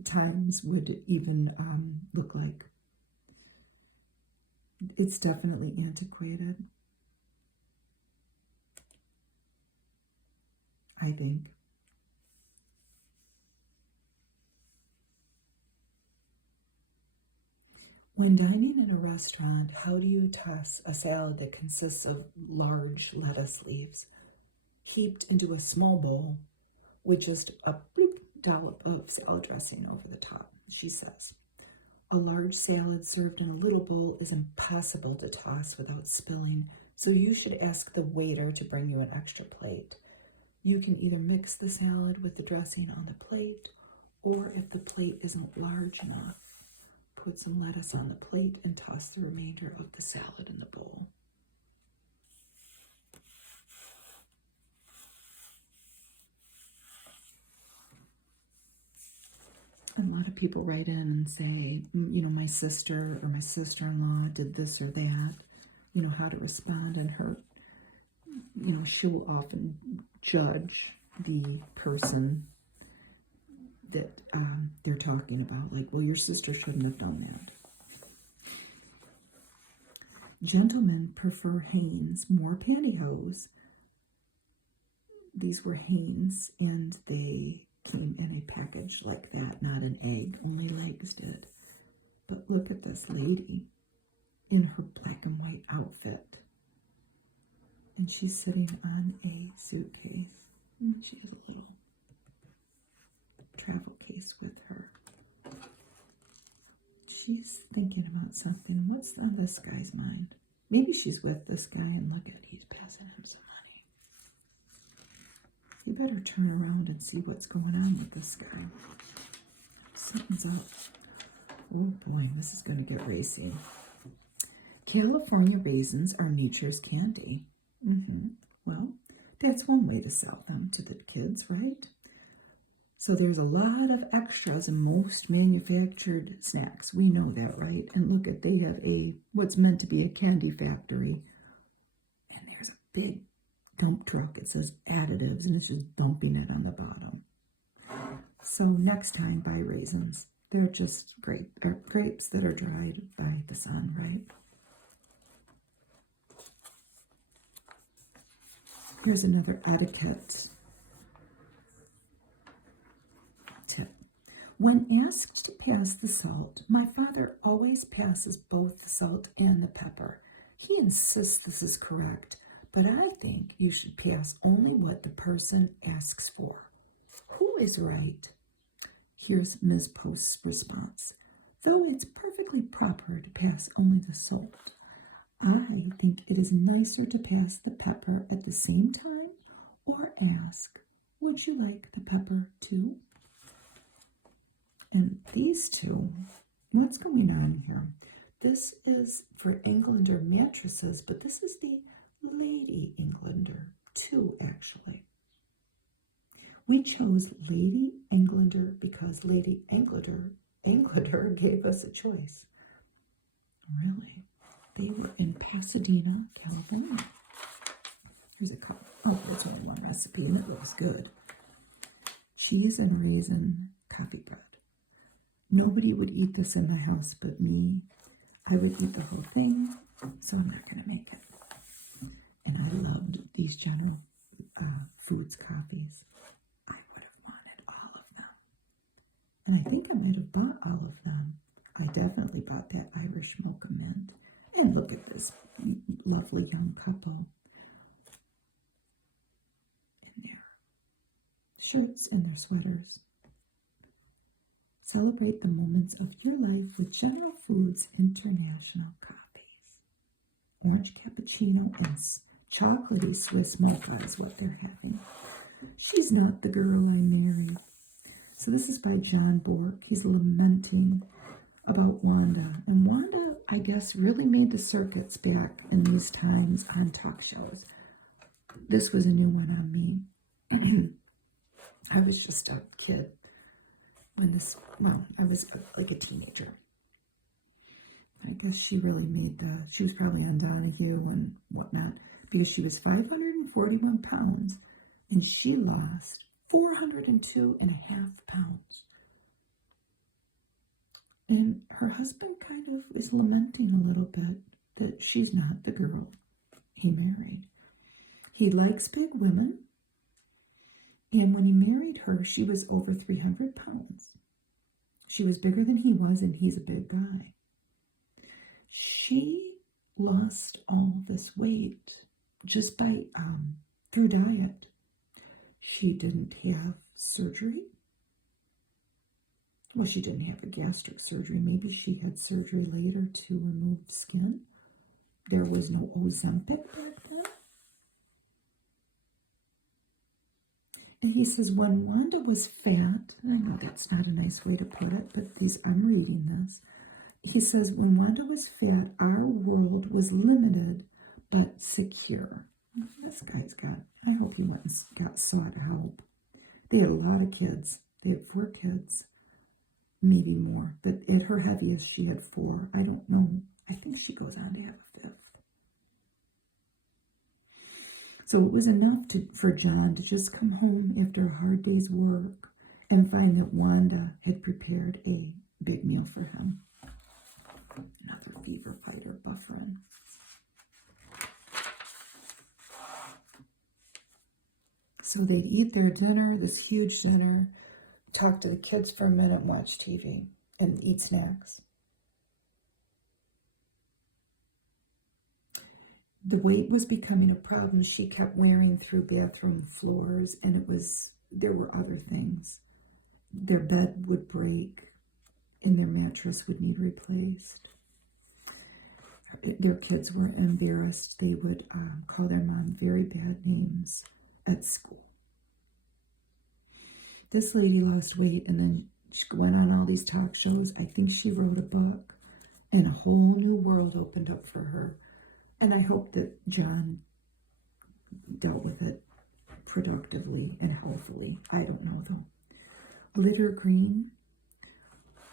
times would even look like. It's definitely antiquated, I think. When dining in a restaurant, how do you toss a salad that consists of large lettuce leaves heaped into a small bowl with just a bloop dollop of salad dressing over the top? She says, a large salad served in a little bowl is impossible to toss without spilling, so you should ask the waiter to bring you an extra plate. You can either mix the salad with the dressing on the plate, or if the plate isn't large enough, put some lettuce on the plate and toss the remainder of the salad in the bowl. A lot of people write in and say, my sister or my sister-in-law did this or that, how to respond. And she will often judge the person that they're talking about. Like, well, your sister shouldn't have done that. Gentlemen prefer Hanes, more pantyhose. These were Hanes, and they came in a package like that, not an egg. Only legs did. But look at this lady in her black and white outfit. And she's sitting on a suitcase. And she has a little travel case with her. She's thinking about something. What's on this guy's mind? Maybe she's with this guy, and look at, he's passing him some money. You better turn around and see what's going on with this guy. Something's up. Oh boy, this is going to get racy. California raisins are nature's candy. Well, that's one way to sell them to the kids, right? So there's a lot of extras in most manufactured snacks. We know that, right? And look at, they have what's meant to be a candy factory. And there's a big dump truck. It says additives, and it's just dumping it on the bottom. So next time, buy raisins. They're just grapes that are dried by the sun, right? Here's another etiquette tip. When asked to pass the salt, my father always passes both the salt and the pepper. He insists this is correct, but I think you should pass only what the person asks for. Who is right? Here's Ms. Post's response. Though it's perfectly proper to pass only the salt, I think it is nicer to pass the pepper at the same time or ask, would you like the pepper too? And these two, what's going on here? This is for Englander mattresses, but this is the Lady Englander too, actually. We chose Lady Englander because Lady Englander gave us a choice. Really? They were in Pasadena, California. Here's a couple. Oh, there's only one recipe, and it looks good. Cheese and raisin coffee bread. Nobody would eat this in my house but me. I would eat the whole thing, so I'm not going to make it. And I loved these General Foods coffees. I would have wanted all of them. And I think I might have bought all of them. I definitely bought that Irish mocha mint. And look at this lovely young couple in their shirts and their sweaters. Celebrate the moments of your life with General Foods International coffees. Orange cappuccino and chocolatey Swiss mocha is what they're having. She's not the girl I married. So this is by John Bork. He's lamenting about Wanda. And Wanda, I guess, really made the circuits back in these times on talk shows. This was a new one on me. I was just a kid when I was like a teenager. I guess she really she was probably on Donahue and whatnot, because she was 541 pounds and she lost 402.5 pounds. And her husband kind of is lamenting a little bit that she's not the girl he married. He likes big women. And when he married her, she was over 300 pounds. She was bigger than he was, and he's a big guy. She lost all this weight just by through diet. She didn't have surgery. Well, she didn't have a gastric surgery. Maybe she had surgery later to remove skin. There was no Ozempic back then. And he says, when Wanda was fat, and I know that's not a nice way to put it, but I'm reading this. He says, when Wanda was fat, our world was limited but secure. This guy's I hope he went and got sought help. They had a lot of kids. They had 4 kids. maybe more. But at her heaviest, she had 4. I don't know. I think she goes on to have a 5th. So it was enough for John to just come home after a hard day's work and find that Wanda had prepared a big meal for him. Another fever fighter buffering. So they'd eat their dinner, this huge dinner, talk to the kids for a minute, and watch TV, and eat snacks. The weight was becoming a problem. She kept wearing through bathroom floors, and there were other things. Their bed would break, and their mattress would need replaced. Their kids were embarrassed. They would call their mom very bad names at school. This lady lost weight, and then she went on all these talk shows. I think she wrote a book, and a whole new world opened up for her. And I hope that John dealt with it productively and healthily. I don't know, though. Litter green.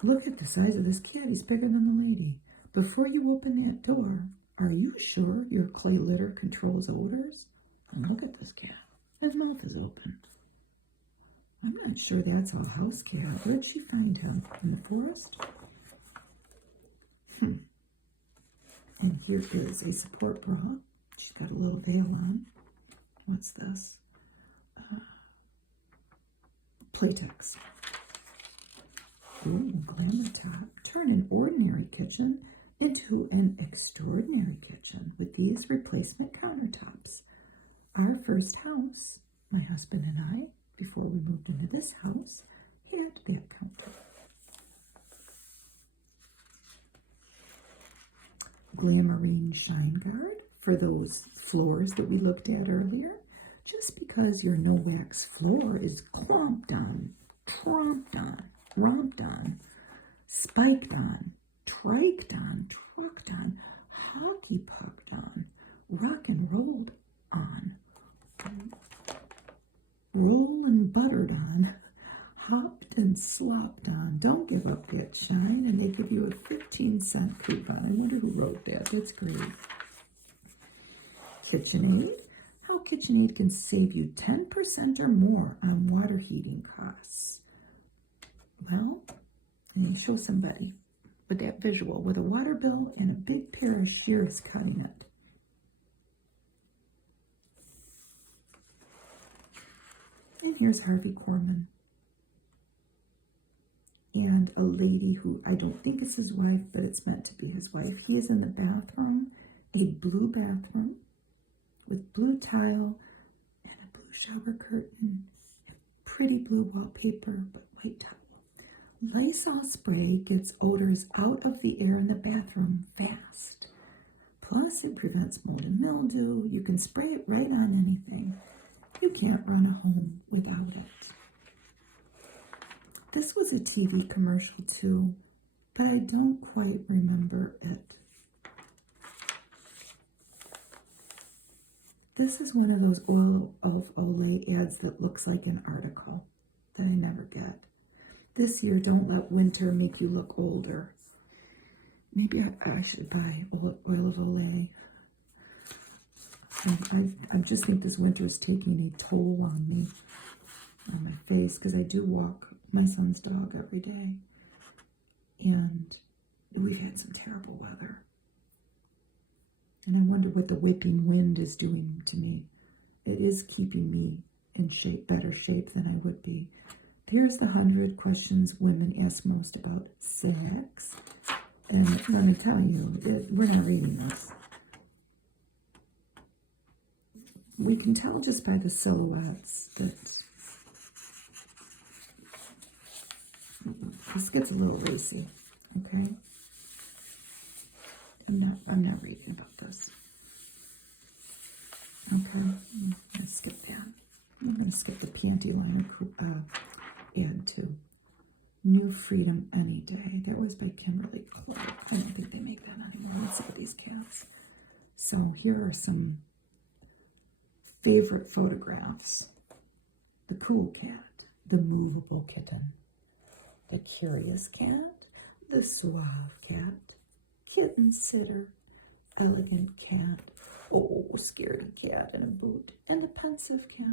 Look at the size of this cat. He's bigger than the lady. Before you open that door, are you sure your clay litter controls odors? And look at this cat. His mouth is open. I'm not sure that's all house cat. Where'd she find him? In the forest? And here is a support bra. She's got a little veil on. What's this? Playtex. Ooh, glamour top. Turn an ordinary kitchen into an extraordinary kitchen with these replacement countertops. Our first house, my husband and I, before we moved into this house, had that counter. Glamourine shine guard for those floors that we looked at earlier. Just because your no wax floor is clomped on, tromped on, romped on, spiked on, triked on, trucked on, hockey pucked on, rock and rolled on, roll and buttered on, hopped and slopped on. Don't give up that shine, and they give you a 15-cent coupon. I wonder who wrote that. That's great. KitchenAid. How KitchenAid can save you 10% or more on water heating costs. Well, I'm going to show somebody with that visual with a water bill and a big pair of shears cutting it. And here's Harvey Korman. And a lady who I don't think is his wife, but it's meant to be his wife. He is in the bathroom, a blue bathroom with blue tile and a blue shower curtain, and pretty blue wallpaper, but white towel. Lysol spray gets odors out of the air in the bathroom fast. Plus, it prevents mold and mildew. You can spray it right on anything. You can't run a home without it. This was a TV commercial too, but I don't quite remember it. This is one of those oil of Olay ads that looks like an article that I never get. This year, don't let winter make you look older. Maybe I should buy oil of Olay. I just think this winter is taking a toll on me, on my face, because I do walk my son's dog every day. And we've had some terrible weather. And I wonder what the whipping wind is doing to me. It is keeping me in better shape than I would be. Here's the 100 questions women ask most about sex. And let me tell you, we're not reading this. We can tell just by the silhouettes that this gets a little racy, okay? I'm not reading about this. Okay, I'm gonna skip that. I'm gonna skip the panty liner ad too. New Freedom Any Day. That was by Kimberly Clark. I don't think they make that anymore. Let's look at these cats. So here are some favorite photographs. The cool cat, the movable kitten, the curious cat, the suave cat, kitten sitter, elegant cat, oh, scaredy cat in a boot, and the pensive cat.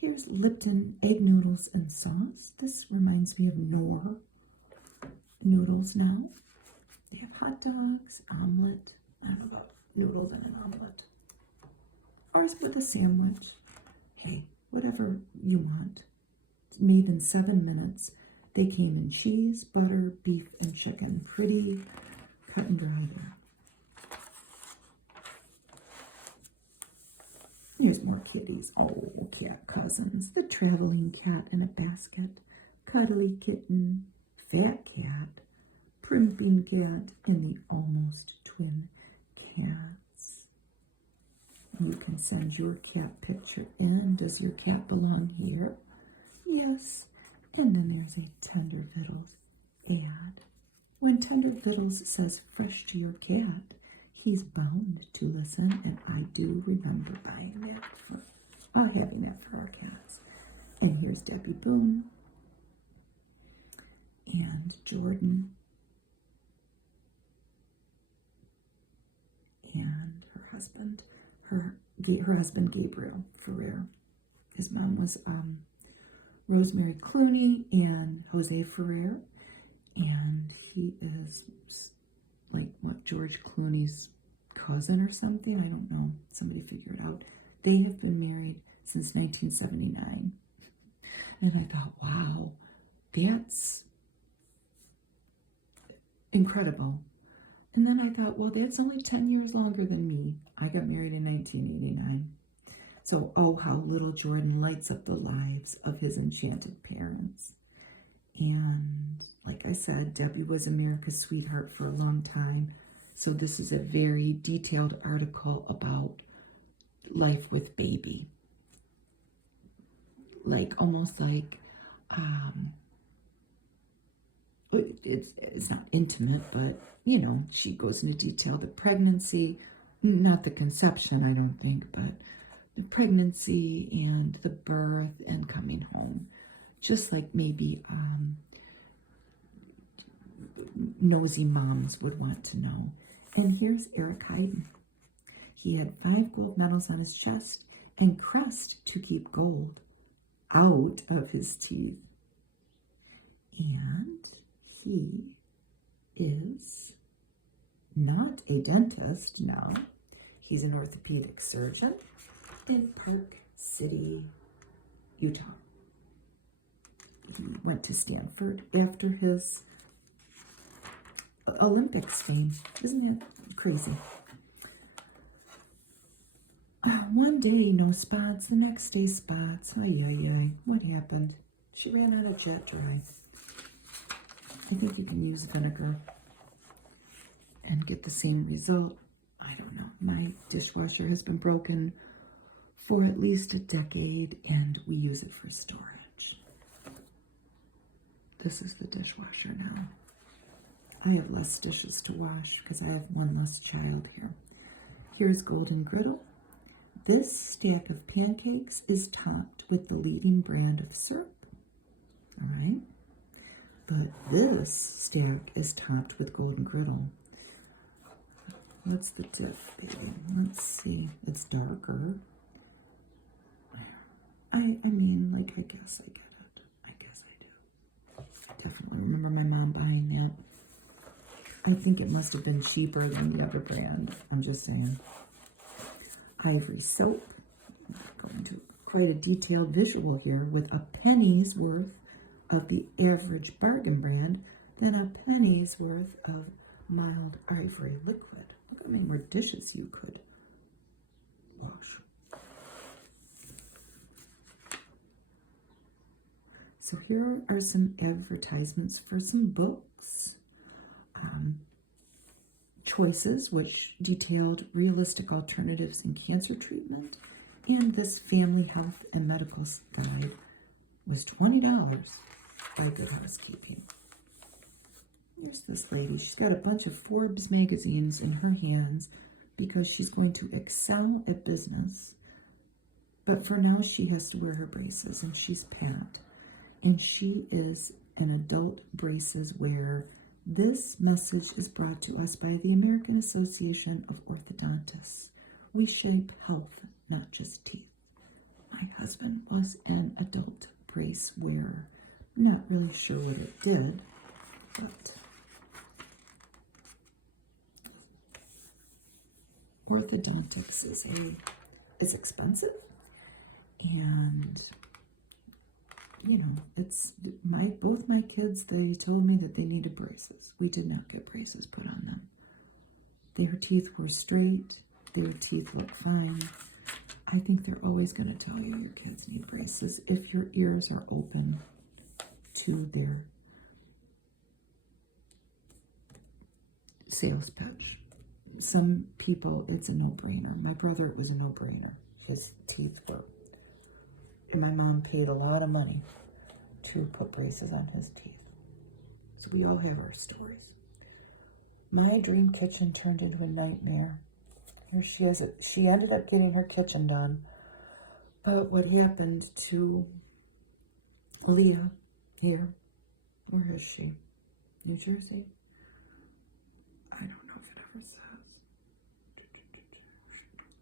Here's Lipton egg noodles and sauce. This reminds me of Knorr noodles now. They have hot dogs, omelet. I don't know about noodles and an omelet. Or with a sandwich. Hey, whatever you want. It's made in 7 minutes. They came in cheese, butter, beef, and chicken. Pretty cut and dry there. Here's more kitties. Oh, cat cousins. The traveling cat in a basket. Cuddly kitten. Fat cat. Primping cat. And the almost twin cats. You can send your cat picture in. Does your cat belong here? Yes. And then there's a Tender Vittles ad. When Tender Vittles says fresh to your cat, he's bound to listen, and I do remember buying that for, having that for our cats. And here's Debby Boone and Jordan and her husband Gabriel Ferrer. His mom was Rosemary Clooney and Jose Ferrer, and he is like what, George Clooney's cousin or something. I don't know. Somebody figure it out. They have been married since 1979. And I thought, wow, that's incredible. And then I thought, well, that's only 10 years longer than me. I got married in 1989. So, oh, how little Jordan lights up the lives of his enchanted parents. And like I said, Debbie was America's sweetheart for a long time. So this is a very detailed article about life with baby. Like, almost like, it's not intimate, but, you know, she goes into detail. The pregnancy, not the conception, I don't think, but the pregnancy and the birth and coming home. Just like maybe nosy moms would want to know. And here's Eric Hayden. He had 5 gold medals on his chest and crest to keep gold out of his teeth. And he is not a dentist now. He's an orthopedic surgeon in Park City, Utah. He went to Stanford after his Olympics fame. Isn't that crazy? One day, no spots. The next day, spots. Ay, ay, ay. What happened? She ran out of jet dry. I think you can use vinegar and get the same result. I don't know. My dishwasher has been broken for at least a decade, and we use it for storage. This is the dishwasher now. I have less dishes to wash because I have one less child here. Here's Golden Griddle. This stack of pancakes is topped with the leading brand of syrup. All right. But this stack is topped with Golden Griddle. What's the dip, baby? Let's see. It's darker. I mean, like, I guess I get it. I guess I do. I definitely remember my mom buying that. I think it must have been cheaper than the other brand. I'm just saying. Ivory soap. I'm going to quite a detailed visual here with a penny's worth of the average bargain brand, then a penny's worth of mild ivory liquid. Look how many more dishes you could wash. So here are some advertisements for some books. Choices, which detailed realistic alternatives in cancer treatment, and this family health and medical guide was $20 by Good Housekeeping. Here's this lady. She's got a bunch of Forbes magazines in her hands because she's going to excel at business. But for now, she has to wear her braces, and she's Pat. and she is an adult braces wearer. This message is brought to us by the American Association of Orthodontists. We shape health, not just teeth. My husband was an adult brace wearer. I'm not really sure what it did, but orthodontics is expensive, and it's both my kids, they told me that they needed braces. We did not get braces put on them. Their teeth were straight, their teeth look fine. I think they're always going to tell you your kids need braces if your ears are open to their sales pitch. Some people, it's a no-brainer. My brother, it was a no-brainer. His teeth were, and my mom paid a lot of money to put braces on his teeth. So we all have our stories. My dream kitchen turned into a nightmare. Here she is. She ended up getting her kitchen done. But what happened to Leah here? Where is she? New Jersey? I don't know if it ever says.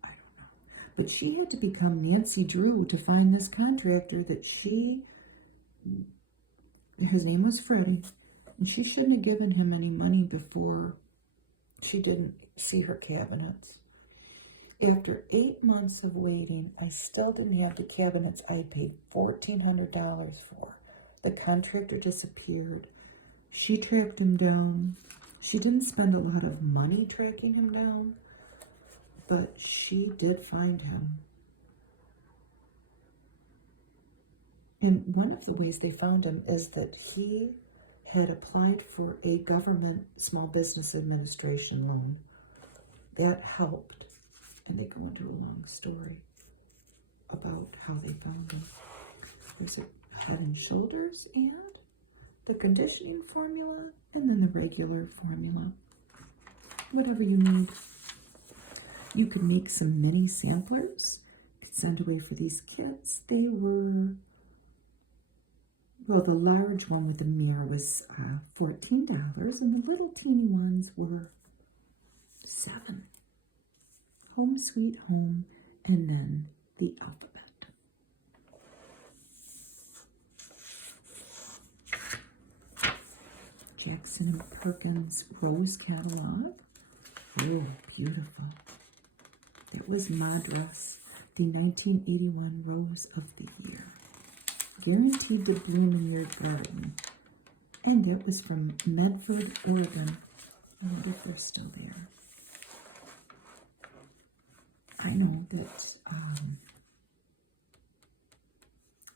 I don't know. But she had to become Nancy Drew to find this contractor that his name was Freddie, and she shouldn't have given him any money before she didn't see her cabinets. After 8 months of waiting, I still didn't have the cabinets I paid $1,400 for. The contractor disappeared. She tracked him down. She didn't spend a lot of money tracking him down, but she did find him. And one of the ways they found him is that he had applied for a government small business administration loan. That helped. And they go into a long story about how they found him. There's a Head and Shoulders and the conditioning formula, and then the regular formula. Whatever you need. You could make some mini samplers. You could send away for these kits. They were, well, the large one with the mirror was $14, and the little teeny ones were $7. Home Sweet Home, and then the alphabet. Jackson and Perkins Rose Catalog. Oh, beautiful. That was Madras, the 1981 Rose of the Year. Guaranteed to bloom in your garden. And that was from Medford, Oregon. I wonder if they're still there. I know that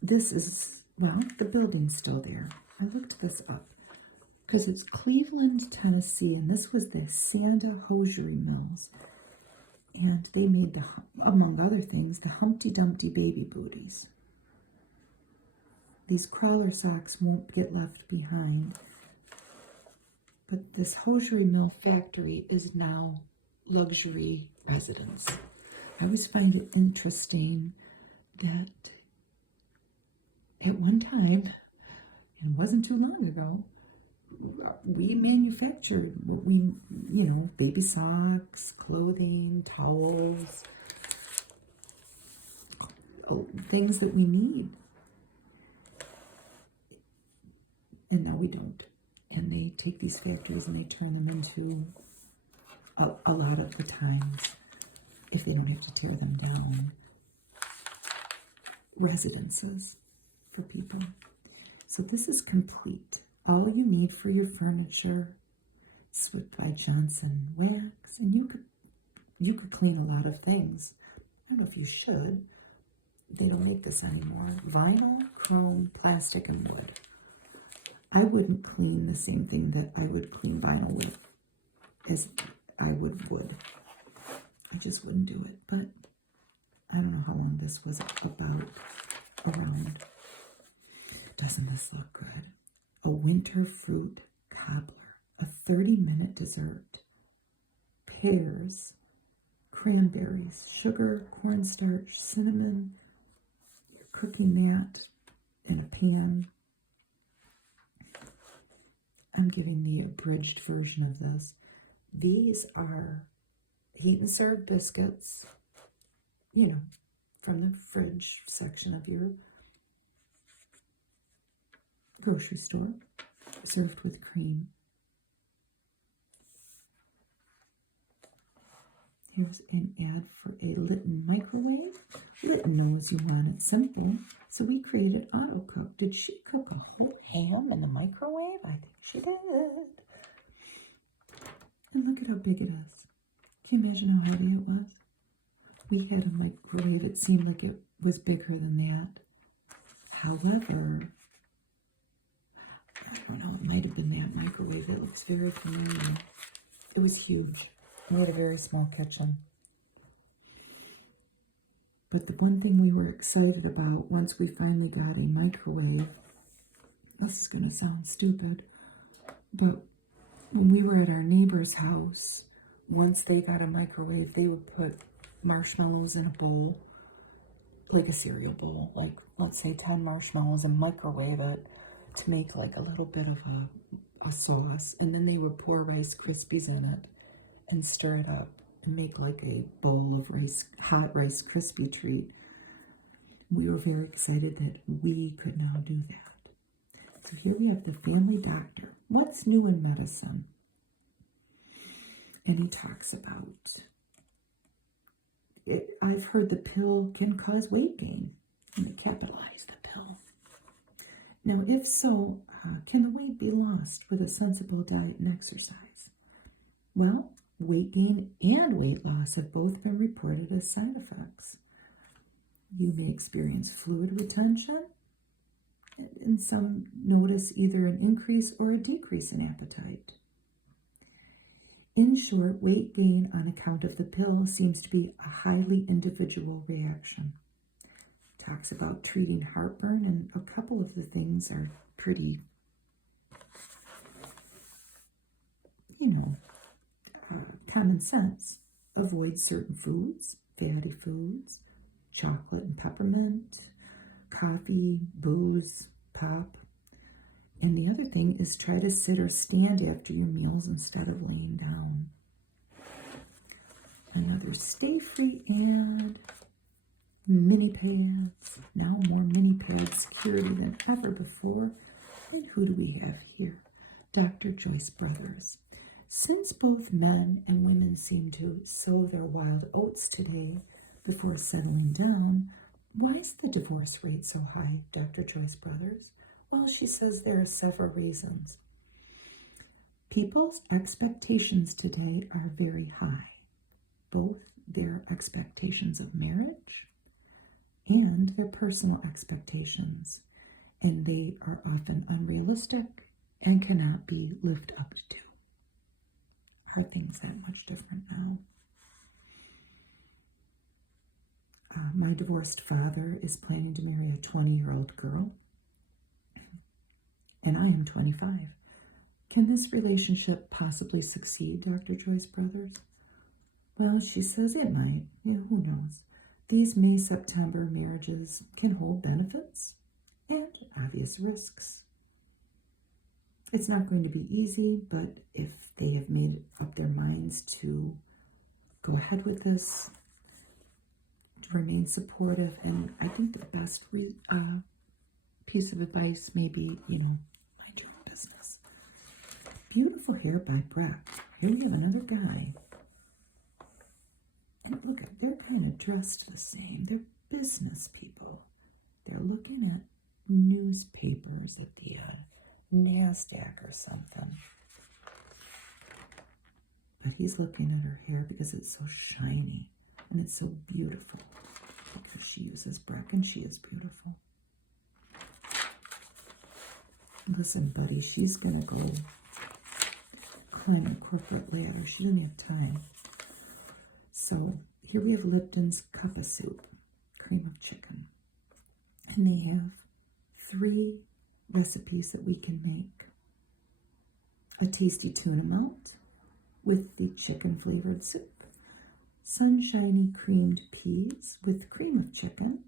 this is, well, the building's still there. I looked this up because it's Cleveland, Tennessee, and this was the Sanda Hosiery Mills. And they made, among other things, the Humpty Dumpty baby booties. These crawler socks won't get left behind. But this hosiery mill factory is now luxury residence. I always find it interesting that at one time, and it wasn't too long ago, we manufactured what we, baby socks, clothing, towels, things that we need. And now we don't. And they take these factories and they turn them into, a lot of the times, if they don't have to tear them down, residences for people. So this is complete. All you need for your furniture, Swift by Johnson wax, and you could clean a lot of things. I don't know if you should. They don't make this anymore. Vinyl, chrome, plastic, and wood. I wouldn't clean the same thing that I would clean vinyl with as I would wood. I just wouldn't do it, but I don't know how long this was around. Doesn't this look good? A winter fruit cobbler, a 30-minute dessert, pears, cranberries, sugar, cornstarch, cinnamon. You're cooking that in a pan I'm giving the abridged version of this. These are heat and serve biscuits, from the fridge section of your grocery store, served with cream. Here's an ad for a Linden microwave. Linden knows you want it simple, so we created auto cook. Did she cook a whole ham in the microwave? I think she did. And look at how big it is. Can you imagine how heavy it was? We had a microwave. It seemed like it was bigger than that. However, I don't know, it might have been that microwave. It looks very familiar. It was huge. We had a very small kitchen. But the one thing we were excited about once we finally got a microwave, this is going to sound stupid, but when we were at our neighbor's house, once they got a microwave, they would put marshmallows in a bowl, like a cereal bowl, like let's say 10 marshmallows, and microwave it to make like a little bit of a sauce, and then they would pour Rice Krispies in it and stir it up and make like a bowl of hot Rice Krispie treat. We were very excited that we could now do that. So here we have the family doctor. What's new in medicine? And he talks about it. I've heard the pill can cause weight gain. I'm going to capitalize the pill. Now, if so, can the weight be lost with a sensible diet and exercise? Well, weight gain and weight loss have both been reported as side effects. You may experience fluid retention, and some notice either an increase or a decrease in appetite. In short, weight gain on account of the pill seems to be a highly individual reaction. Talks about treating heartburn, and a couple of the things are pretty, common sense. Avoid certain foods, fatty foods, chocolate and peppermint, coffee, booze, pop. And the other thing is try to sit or stand after your meals instead of laying down. Another Stay Free ad. Mini pads. Now more mini pad security than ever before. And who do we have here? Dr. Joyce Brothers. Since both men and women seem to sow their wild oats today before settling down, why is the divorce rate so high, Dr. Joyce Brothers? Well, she says there are several reasons. People's expectations today are very high, both their expectations of marriage and their personal expectations, and they are often unrealistic and cannot be lived up to. Are things that much different now? My divorced father is planning to marry a 20-year-old girl, and I am 25. Can this relationship possibly succeed, Dr. Joyce Brothers? Well, she says it might. Yeah, who knows? These May-September marriages can hold benefits and obvious risks. It's not going to be easy, but if they have made up their minds to go ahead with this, to remain supportive, and I think the best piece of advice may be, mind your own business. Beautiful hair by Breck. Here we have another guy. And look, they're kind of dressed the same. They're business people. They're looking at newspapers at the NASDAQ or something. But he's looking at her hair because it's so shiny and it's so beautiful. Because she uses Breck and she is beautiful. Listen, buddy, she's going to go climb the corporate ladder. She doesn't have time. So here we have Lipton's cup of soup, cream of chicken. And they have 3 recipes that we can make. A tasty tuna melt with the chicken flavored soup. Sunshiny creamed peas with cream of chicken.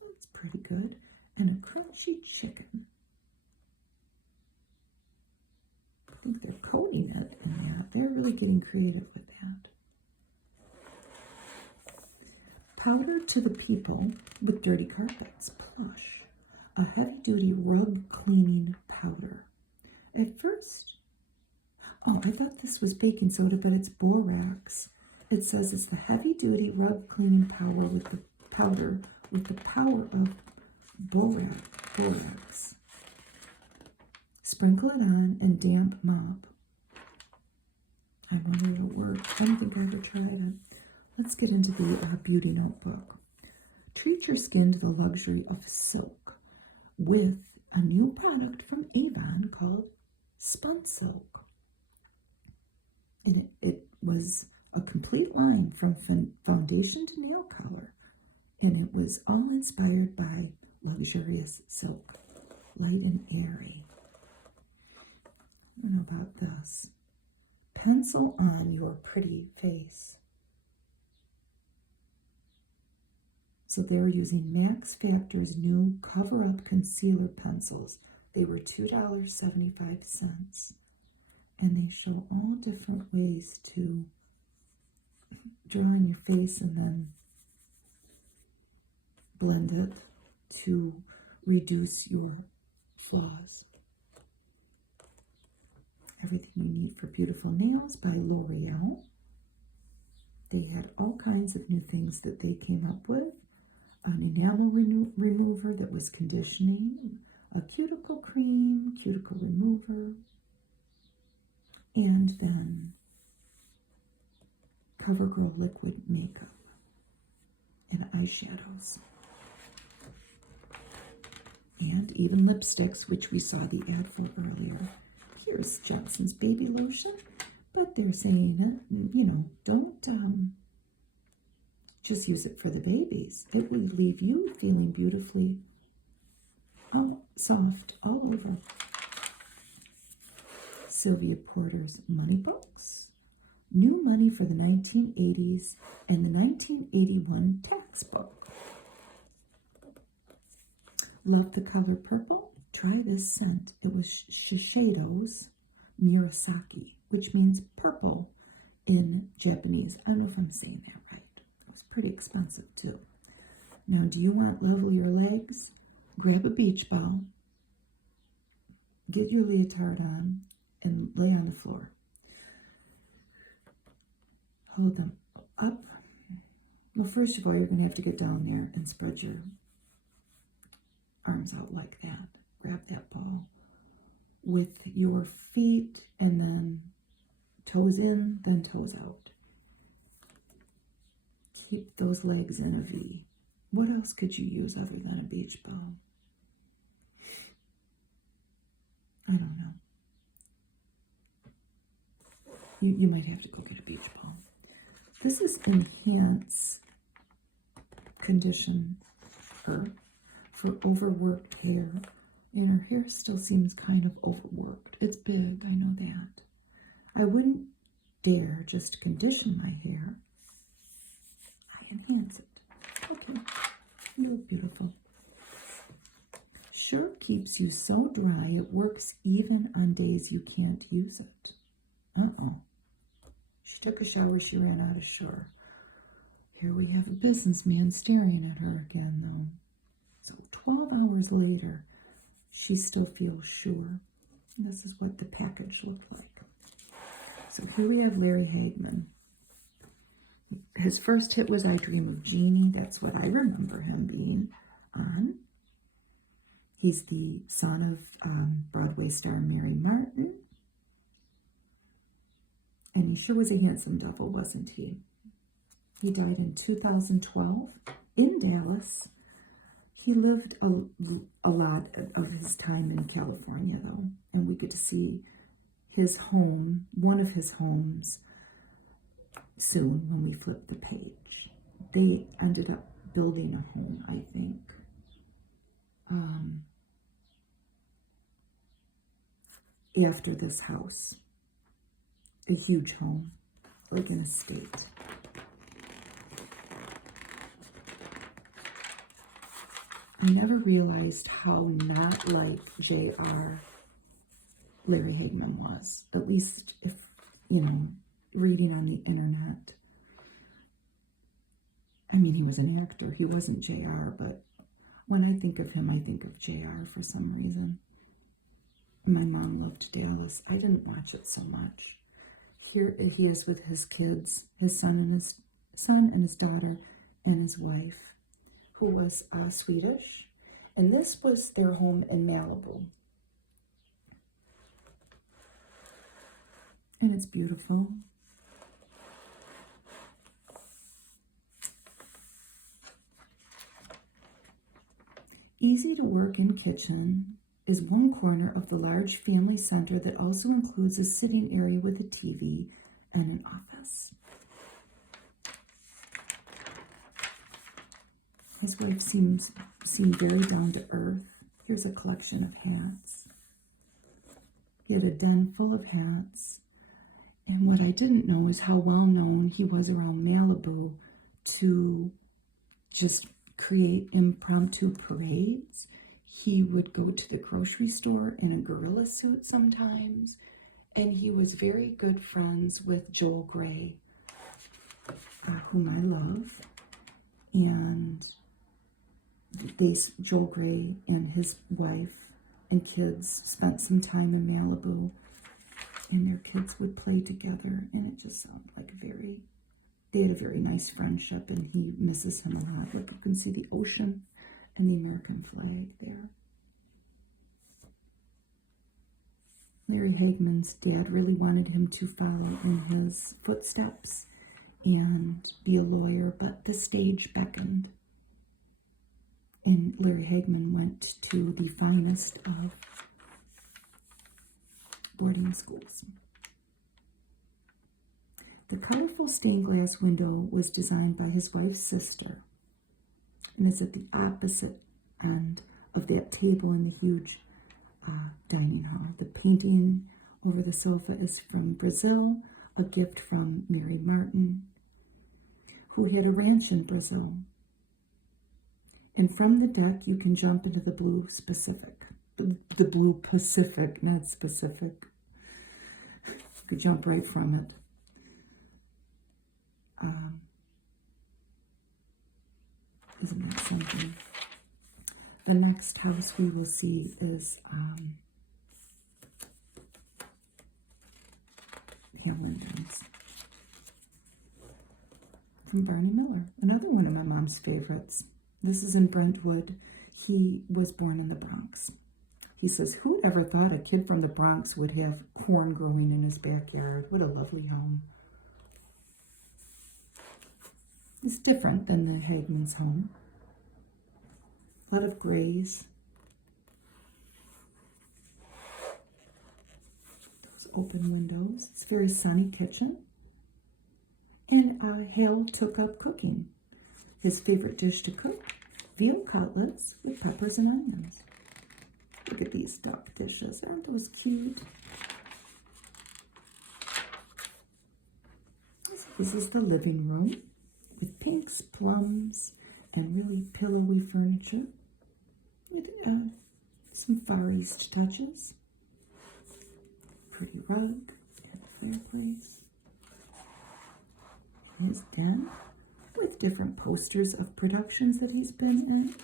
That's pretty good. And a crunchy chicken. think they're coating it in that. They're really getting creative with that. Powder to the people with dirty carpets, plush. A heavy-duty rug cleaning powder. At first, oh, I thought this was baking soda, but it's borax. It says it's the heavy-duty rug cleaning powder with the power of borax. Sprinkle it on and damp mop. I wonder if it works. I don't think I ever tried it. Let's get into the beauty notebook. Treat your skin to the luxury of silk with a new product from Avon called Spun Silk. And it was a complete line from foundation to nail color. And it was all inspired by luxurious silk, light and airy. I don't know about this. Pencil on your pretty face. So they were using Max Factor's new cover-up concealer pencils. They were $2.75. And they show all different ways to draw on your face and then blend it to reduce your flaws. Everything you need for beautiful nails by L'Oreal. They had all kinds of new things that they came up with. An enamel remover that was conditioning, a cuticle cream, cuticle remover, and then CoverGirl liquid makeup and eyeshadows. And even lipsticks, which we saw the ad for earlier. Here's Johnson's baby lotion, but they're saying, don't just use it for the babies. It would leave you feeling beautifully soft all over. Sylvia Porter's money books. New money for the 1980s and the 1981 tax book. Love the color purple? Try this scent. It was Shiseido's Murasaki, which means purple in Japanese. I don't know if I'm saying that right. It was pretty expensive too. Now, do you want lovelier legs? Grab a beach ball, get your leotard on, and lay on the floor. Hold them up. Well, first of all, you're going to have to get down there and spread your arms out like that. Grab that ball with your feet and then toes in, then toes out. Keep those legs in a V. What else could you use other than a beach ball? I don't know. You might have to go get a beach ball. This is Enhance Conditioner for overworked hair. And her hair still seems kind of overworked. It's big, I know that. I wouldn't dare just condition my hair. I enhance it. Okay, you look beautiful. Sure keeps you so dry it works even on days you can't use it. Uh-oh. She took a shower, she ran out of Sure. Here we have a businessman staring at her again, though. So 12 hours later, she still feels Sure. And this is what the package looked like. So here we have Larry Hagman. His first hit was I Dream of Jeannie. That's what I remember him being on. He's the son of Broadway star Mary Martin. And he sure was a handsome devil, wasn't he? He died in 2012 in Dallas. He lived a lot of his time in California, though. And we get to see his home, one of his homes, soon when we flip the page. They ended up building a home, I think. After this house. A huge home, like an estate. I never realized how not like J.R. Larry Hagman was, at least if, reading on the internet. I mean, he was an actor. He wasn't JR, but when I think of him, I think of JR for some reason. My mom loved Dallas. I didn't watch it so much. Here he is with his kids, his son and his daughter and his wife, who was Swedish. And this was their home in Malibu. And it's beautiful. Easy to work in kitchen is one corner of the large family center that also includes a sitting area with a TV and an office. His wife seemed very down to earth. Here's a collection of hats. He had a den full of hats. And what I didn't know is how well known he was around Malibu to just create impromptu parades. He would go to the grocery store in a gorilla suit sometimes. And he was very good friends with Joel Grey, whom I love. And Joel Grey and his wife and kids spent some time in Malibu, and their kids would play together, and it just sounded like they had a very nice friendship, and he misses him a lot. Look, you can see the ocean and the American flag there. Larry Hagman's dad really wanted him to follow in his footsteps and be a lawyer, but the stage beckoned. And Larry Hagman went to the finest of boarding schools. The colorful stained glass window was designed by his wife's sister and is at the opposite end of that table in the huge dining hall. The painting over the sofa is from Brazil, a gift from Mary Martin, who had a ranch in Brazil. And from the deck, you can jump into the blue Pacific. The blue Pacific, not specific. You could jump right from it. Isn't that something? The next house we will see is Linden's from Barney Miller, another one of my mom's favorites. This is in Brentwood. He was born in the Bronx. He says, who ever thought a kid from the Bronx would have corn growing in his backyard? What a lovely home. It's different than the Hagman's home. A lot of grays. Those open windows. It's a very sunny kitchen. And Hal took up cooking. His favorite dish to cook, veal cutlets with peppers and onions. Look at these duck dishes. Aren't those cute? This is the living room with pinks, plums, and really pillowy furniture with some Far East touches. Pretty rug and fireplace. His den with different posters of productions that he's been in.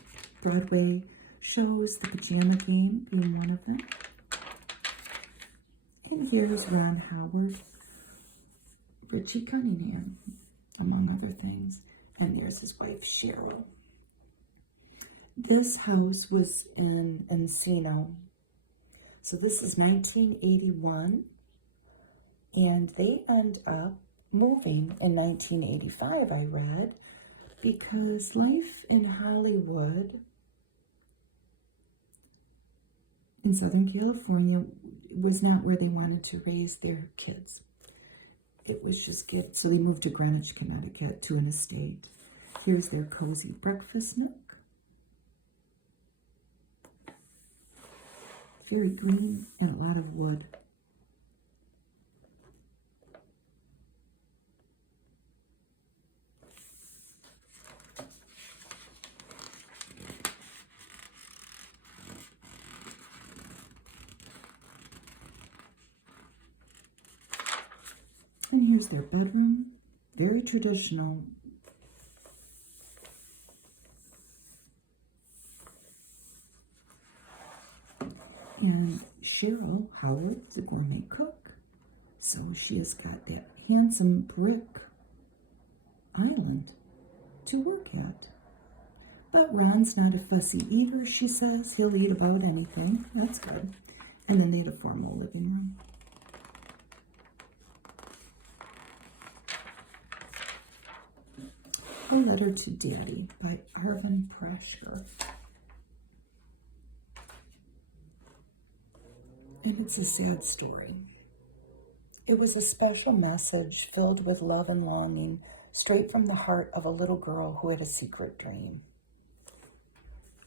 Broadway shows, The Pajama Game being one of them. And here's Ron Howard, Richie Cunningham, among other things. And there's his wife, Cheryl. This house was in Encino. So this is 1981. And they end up moving in 1985, I read, because life in Hollywood, in Southern California, was not where they wanted to raise their kids. It was just kids. So they moved to Greenwich, Connecticut, to an estate. Here's their cozy breakfast nook. Very green and a lot of wood. here's their bedroom. Very traditional. And Cheryl Howard is a gourmet cook. So she has got that handsome brick island to work at. But Ron's not a fussy eater, she says. He'll eat about anything. That's good. And then they had a formal living room. A Letter to Daddy by Arvin Prashker. And it's a sad story. It was a special message filled with love and longing, straight from the heart of a little girl who had a secret dream.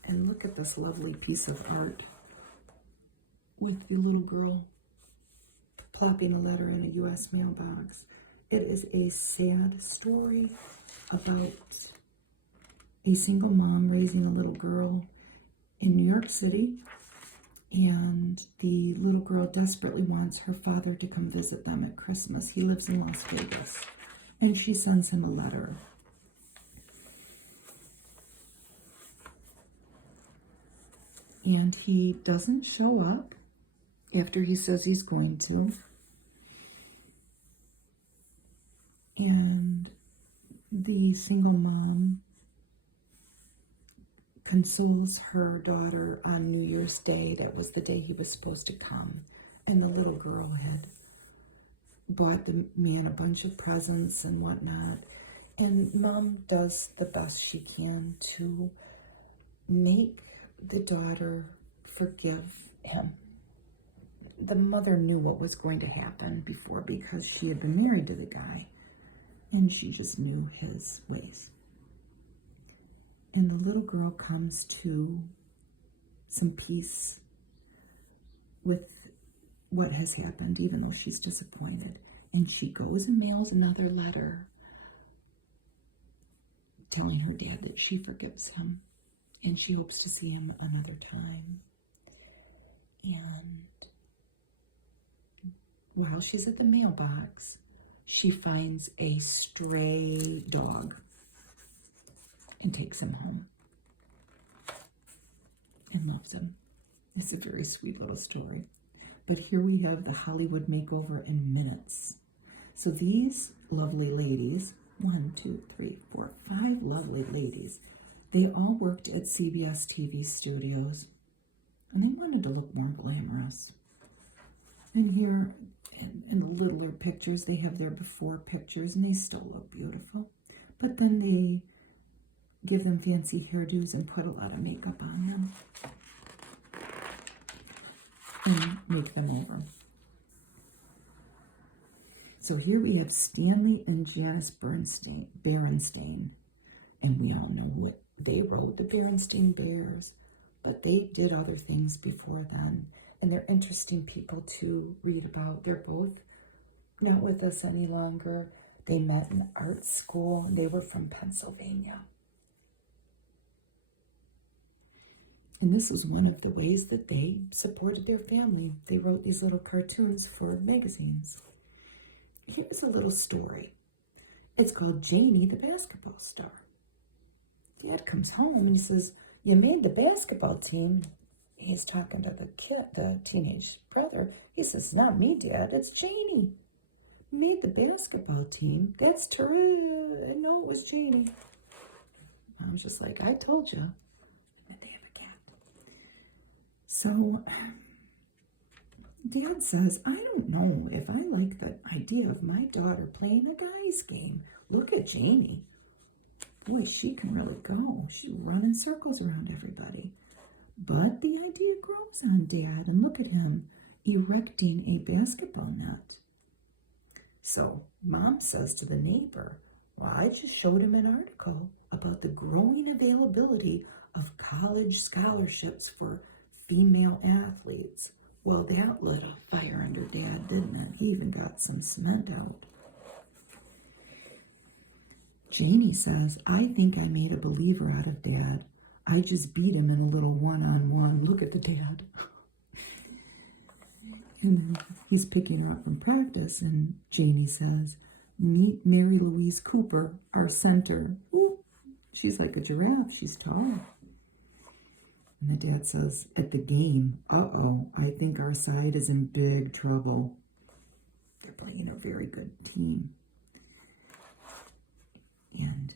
And look at this lovely piece of art with the little girl plopping a letter in a U.S. mailbox. It is a sad story about a single mom raising a little girl in New York City, and the little girl desperately wants her father to come visit them at Christmas. He lives in Las Vegas, and she sends him a letter. And he doesn't show up after he says he's going to. And the single mom consoles her daughter on New Year's Day. That was the day he was supposed to come. And the little girl had bought the man a bunch of presents and whatnot. And mom does the best she can to make the daughter forgive him. The mother knew what was going to happen before because she had been married to the guy. And she just knew his ways. And the little girl comes to some peace with what has happened, even though she's disappointed. And she goes and mails another letter telling her dad that she forgives him and she hopes to see him another time. And while she's at the mailbox, she finds a stray dog and takes him home and loves him. It's a very sweet little story. But here we have the Hollywood makeover in minutes. So these lovely ladies, 1, 2, 3, 4, 5 lovely ladies, they all worked at CBS TV studios and they wanted to look more glamorous. And here in the littler pictures, they have their before pictures and they still look beautiful. But then they give them fancy hairdos and put a lot of makeup on them and make them over. So here we have Stanley and Janice Berenstain, and we all know what they wrote, the Berenstain Bears, but they did other things before then, and they're interesting people to read about. They're both not with us any longer. They met in art school, and they were from Pennsylvania. And this was one of the ways that they supported their family. They wrote these little cartoons for magazines. Here's a little story. It's called Janie the Basketball Star. Dad comes home and he says, "You made the basketball team." He's talking to the kid, the teenage brother. He says, "It's not me, Dad, it's Janie. Made the basketball team. That's terrific." No, it was Janie. I was just like, I told you. But they have a cat. So Dad says, "I don't know if I like the idea of my daughter playing a guy's game. Look at Janie. Boy, she can really go. She's running circles around everybody." But the idea grows on Dad, and look at him erecting a basketball net. So Mom says to the neighbor, "Well, I just showed him an article about the growing availability of college scholarships for female athletes." Well, that lit a fire under Dad, didn't it? He even got some cement out. Janie says, "I think I made a believer out of Dad. I just beat him in a little one-on-one. Look at the dad." And then he's picking her up from practice, and Janie says, Meet Mary Louise Cooper, our center. Ooh, she's like a giraffe. She's tall. And the dad says, at the game, uh-oh, I think our side is in big trouble. They're playing a very good team. And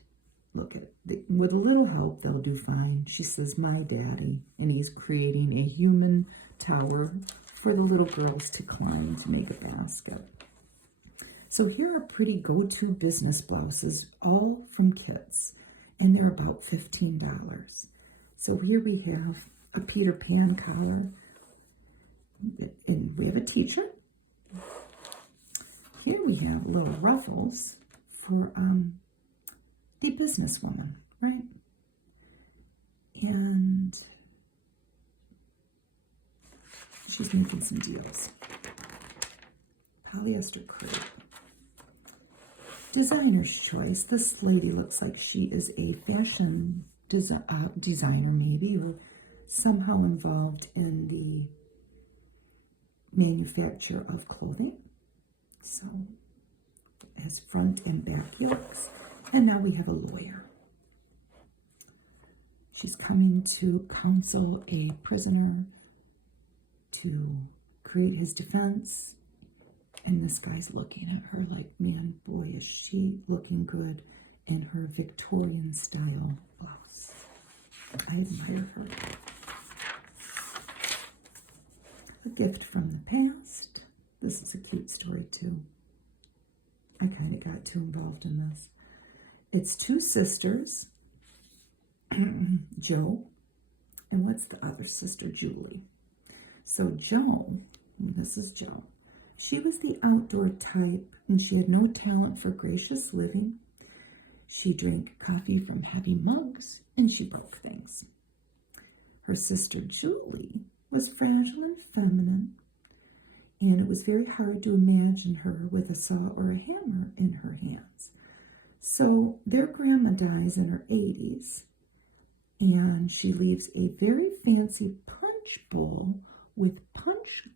look at it. With a little help, they'll do fine. She says, my daddy. And he's creating a human tower for the little girls to climb to make a basket. So here are pretty go-to business blouses, all from Kits. And they're about $15. So here we have a Peter Pan collar. And we have a teacher. Here we have little ruffles for the businesswoman, right? And she's making some deals. Polyester crepe. Designer's choice. This lady looks like she is a fashion designer maybe, or somehow involved in the manufacture of clothing. So it has front and back yokes. And now we have a lawyer. She's coming to counsel a prisoner to create his defense. And this guy's looking at her like, man, boy, is she looking good in her Victorian style blouse. I admire her. A gift from the past. This is a cute story too. I kind of got too involved in this. It's two sisters, Joe, and what's the other sister, Julie. So Joe, this is Joe, she was the outdoor type, and she had no talent for gracious living. She drank coffee from heavy mugs, and she broke things. Her sister, Julie, was fragile and feminine, and it was very hard to imagine her with a saw or a hammer in her hands. So their grandma dies in her 80s, and she leaves a very fancy punch bowl with punch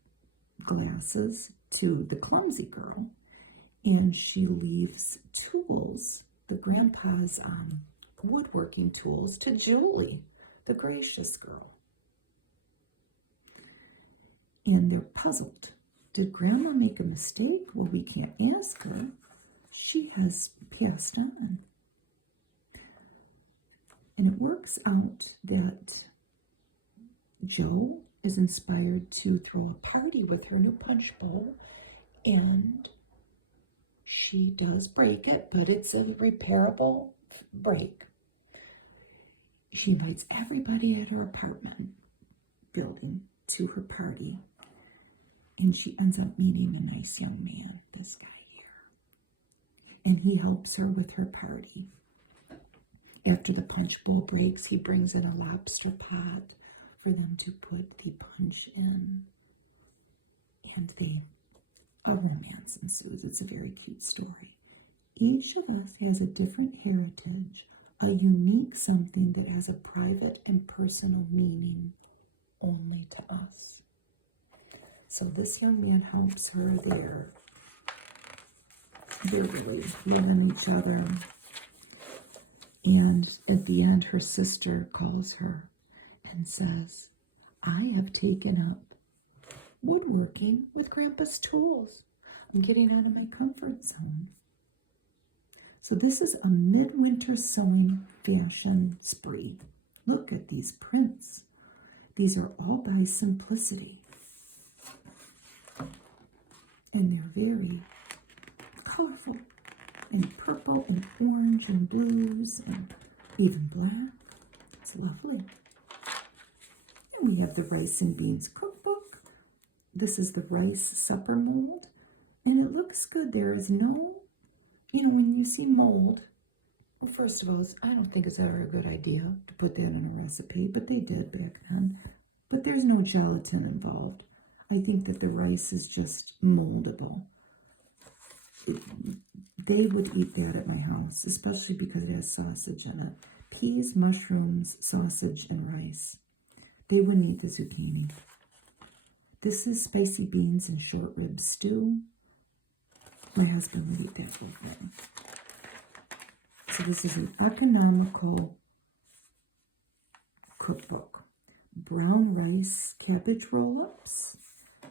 glasses to the clumsy girl, and she leaves tools, the grandpa's woodworking tools, to Julie, the gracious girl. And they're puzzled. Did grandma make a mistake? Well, we can't ask her. She has passed on. And it works out that Joe is inspired to throw a party with her new punch bowl, and she does break it, but it's a repairable break. She invites everybody at her apartment building to her party, and she ends up meeting a nice young man, this guy here, and he helps her with her party. After the punch bowl breaks, he brings in a lobster pot for them to put the punch in, and a romance ensues. It's a very cute story. Each of us has a different heritage, a unique something that has a private and personal meaning only to us. So this young man helps her there. They're really loving each other. And at the end, her sister calls her and says, I have taken up woodworking with Grandpa's tools. I'm getting out of my comfort zone. So this is a midwinter sewing fashion spree. Look at these prints. These are all by Simplicity. And they're very colorful, and purple and orange and blues and even black. It's lovely. And we have the rice and beans cookbook. This is the rice supper mold, and it looks good. There is no, when you see mold, well, first of all, I don't think it's ever a good idea to put that in a recipe, but they did back then. But there's no gelatin involved. I think that the rice is just moldable. They would eat that at my house, especially because it has sausage in it. Peas, mushrooms, sausage, and rice. They wouldn't eat the zucchini. This is spicy beans and short rib stew. My husband would eat that whole thing. So this is an economical cookbook. Brown rice cabbage roll-ups.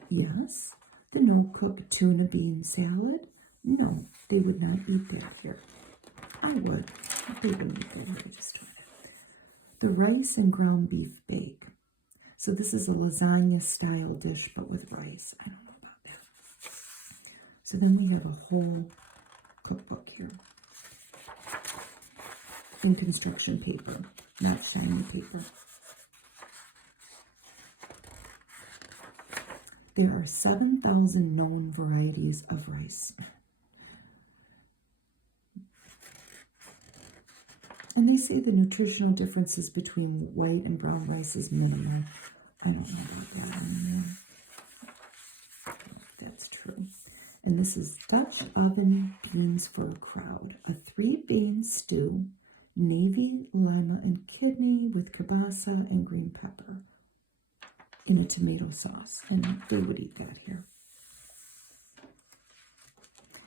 Yes. The no-cook tuna bean salad. No, they would not eat that here. I would. They wouldn't eat that here. I just tried it. The rice and ground beef bake. So this is a lasagna style dish, but with rice. I don't know about that. So then we have a whole cookbook here. In construction paper, not shiny paper. There are 7,000 known varieties of rice. And they say the nutritional differences between white and brown rice is minimal. I don't know about that. That's true. And this is Dutch oven beans for a crowd. A 3-bean stew, navy, lima, and kidney with kielbasa and green pepper in a tomato sauce. And they would eat that here.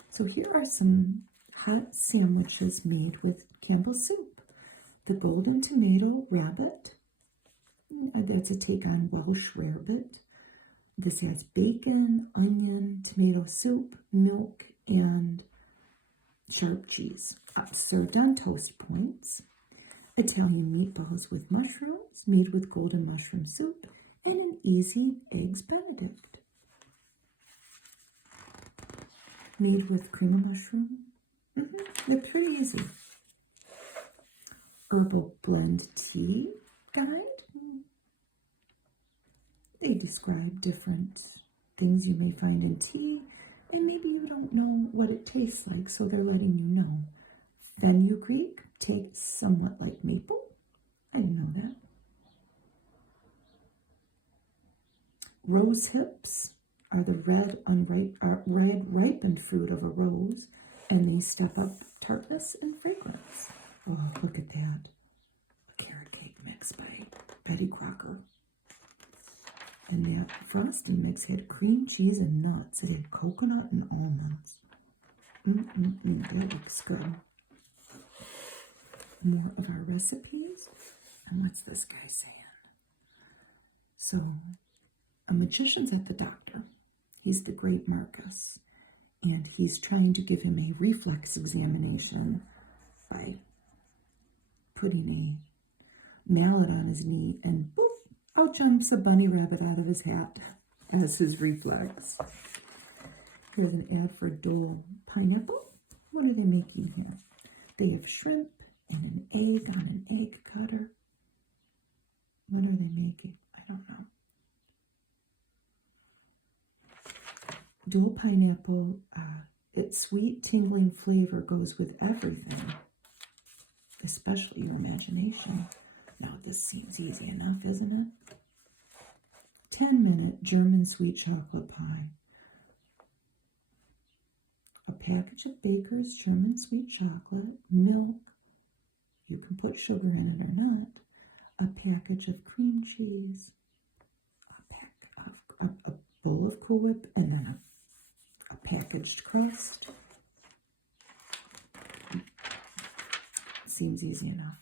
So here are some hot sandwiches made with Campbell's soup. The golden tomato rabbit. That's a take on Welsh rarebit. This has bacon, onion, tomato soup, milk, and sharp cheese. Served on toast points. Italian meatballs with mushrooms, made with golden mushroom soup, and an easy eggs Benedict. Made with cream of mushroom. They're pretty easy. Herbal blend tea guide. They describe different things you may find in tea, and maybe you don't know what it tastes like, so they're letting you know. Fenugreek tastes somewhat like maple. I didn't know that. Rose hips are the red ripened fruit of a rose, and they step up tartness and fragrance. Oh, look at that. A carrot cake mix by Betty Crocker. And that frosting mix had cream cheese and nuts. It had coconut and almonds. That looks good. More of our recipes. And what's this guy saying? So, a magician's at the doctor. He's the great Marcus. And he's trying to give him a reflex examination by putting a mallet on his knee, and boop, out jumps a bunny rabbit out of his hat as his reflex. Here's an ad for Dole pineapple. What are they making here? They have shrimp and an egg on an egg cutter. What are they making? I don't know. Dole pineapple, its sweet, tingling flavor goes with everything, especially your imagination. Now, this seems easy enough, isn't it? 10-minute German sweet chocolate pie. A package of Baker's German sweet chocolate, milk, you can put sugar in it or not, a package of cream cheese, a bowl of Cool Whip, and then a packaged crust. Seems easy enough.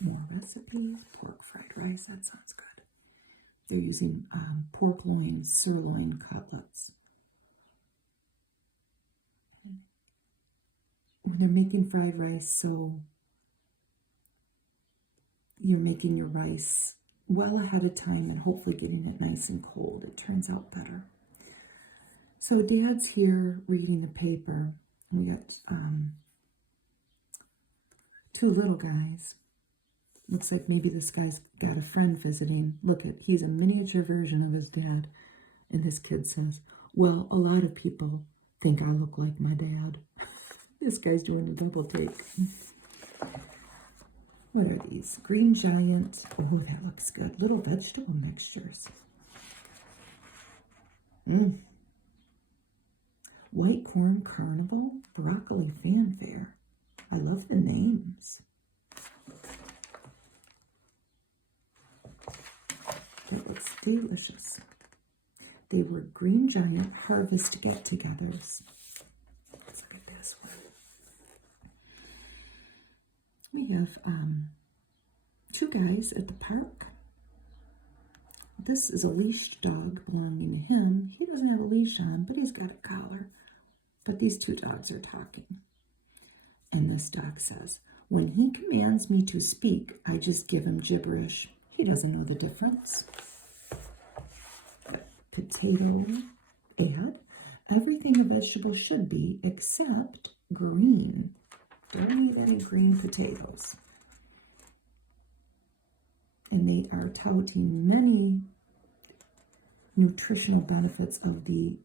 More recipe, pork fried rice, that sounds good. They're using pork loin, sirloin cutlets. When they're making fried rice, so you're making your rice well ahead of time and hopefully getting it nice and cold. It turns out better. So Dad's here reading the paper. We got two little guys. Looks like maybe this guy's got a friend visiting. Look at, he's a miniature version of his dad. And this kid says, well, a lot of people think I look like my dad. This guy's doing a double take. What are these? Green Giant. Oh, that looks good. Little vegetable mixtures. White Corn Carnival. Broccoli Fanfare. I love the names. That looks delicious. They were Green Giant harvest get-togethers. of two guys at the park. This is a leashed dog belonging to him. He doesn't have a leash on, but he's got a collar. But these two dogs are talking. And this dog says, when he commands me to speak, I just give him gibberish. He doesn't know the difference. Potato ad. Everything a vegetable should be except green. Don't eat any green potatoes. And they are touting many nutritional benefits of the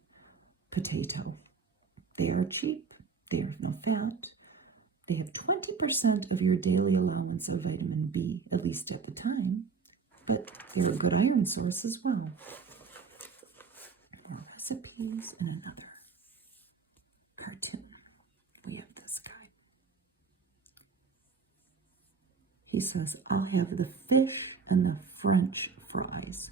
potato. They are cheap. They have no fat. They have 20% of your daily allowance of vitamin B, at least at the time. But they're a good iron source as well. More recipes and another cartoon. We have this guy. He says, I'll have the fish and the French fries.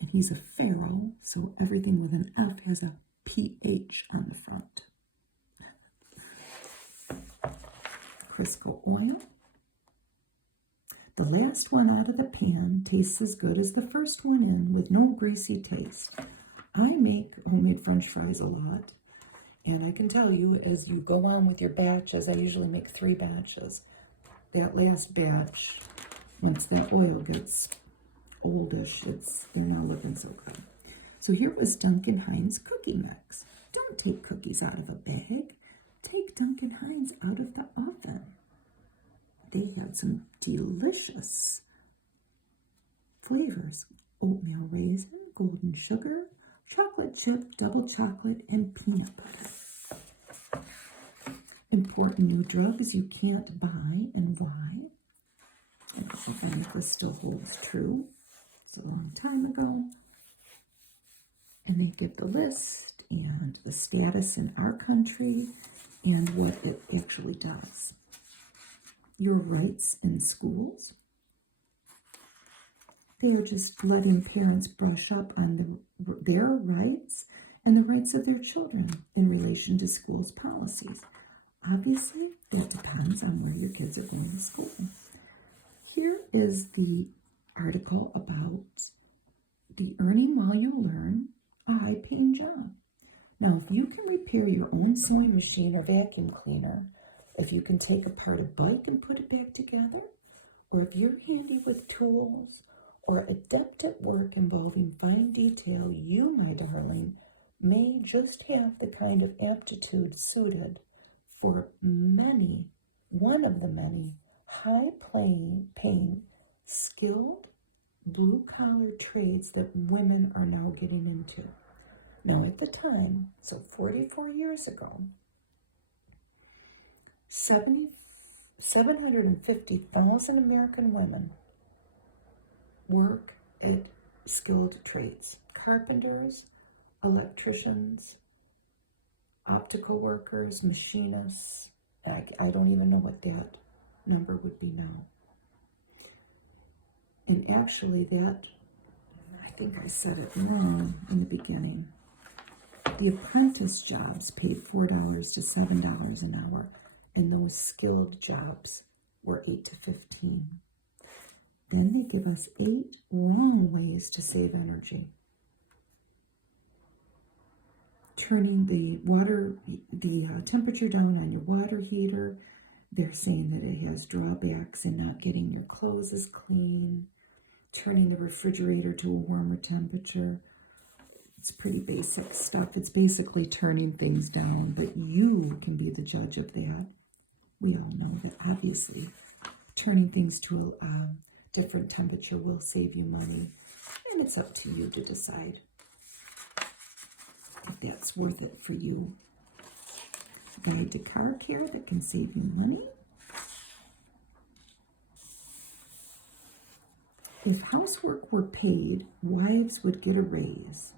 And he's a pharaoh, so everything with an F has a PH on the front. Crisco oil. The last one out of the pan tastes as good as the first one in, with no greasy taste. I make homemade French fries a lot, and I can tell you, as you go on with your batches, I usually make 3 batches. That last batch, once that oil gets oldish, they're not looking so good. So here was Duncan Hines cookie mix. Don't take cookies out of a bag. Take Duncan Hines out of the oven. They had some delicious flavors. Oatmeal raisin, golden sugar, chocolate chip, double chocolate, and peanut butter. Important new drugs you can't buy and why. I think this still holds true. It's a long time ago. And they give the list and the status in our country and what it actually does. Your rights in schools. They are just letting parents brush up on their rights and the rights of their children in relation to schools' policies. Obviously, that depends on where your kids are going to school. Here is the article about the earning while you learn, a high-paying job. Now, if you can repair your own sewing machine or vacuum cleaner, if you can take apart a bike and put it back together, or if you're handy with tools, or adept at work involving fine detail, you, my darling, may just have the kind of aptitude suited for one of the many high-paying, skilled, blue-collar trades that women are now getting into. Now, at the time, so 44 years ago, 750,000 American women work at skilled trades. Carpenters, electricians, optical workers, machinists. I don't even know what that number would be now. And actually I think I said it wrong in the beginning. The apprentice jobs paid $4 to $7 an hour, and those skilled jobs were 8 to 15. Then they give us 8 wrong ways to save energy. Turning the temperature down on your water heater. They're saying that it has drawbacks in not getting your clothes as clean. Turning the refrigerator to a warmer temperature. It's pretty basic stuff. It's basically turning things down, but you can be the judge of that. We all know that obviously turning things to a different temperature will save you money, and it's up to you to decide if that's worth it for you. Guide to car care that can save you money. If housework were paid, wives would get a raise,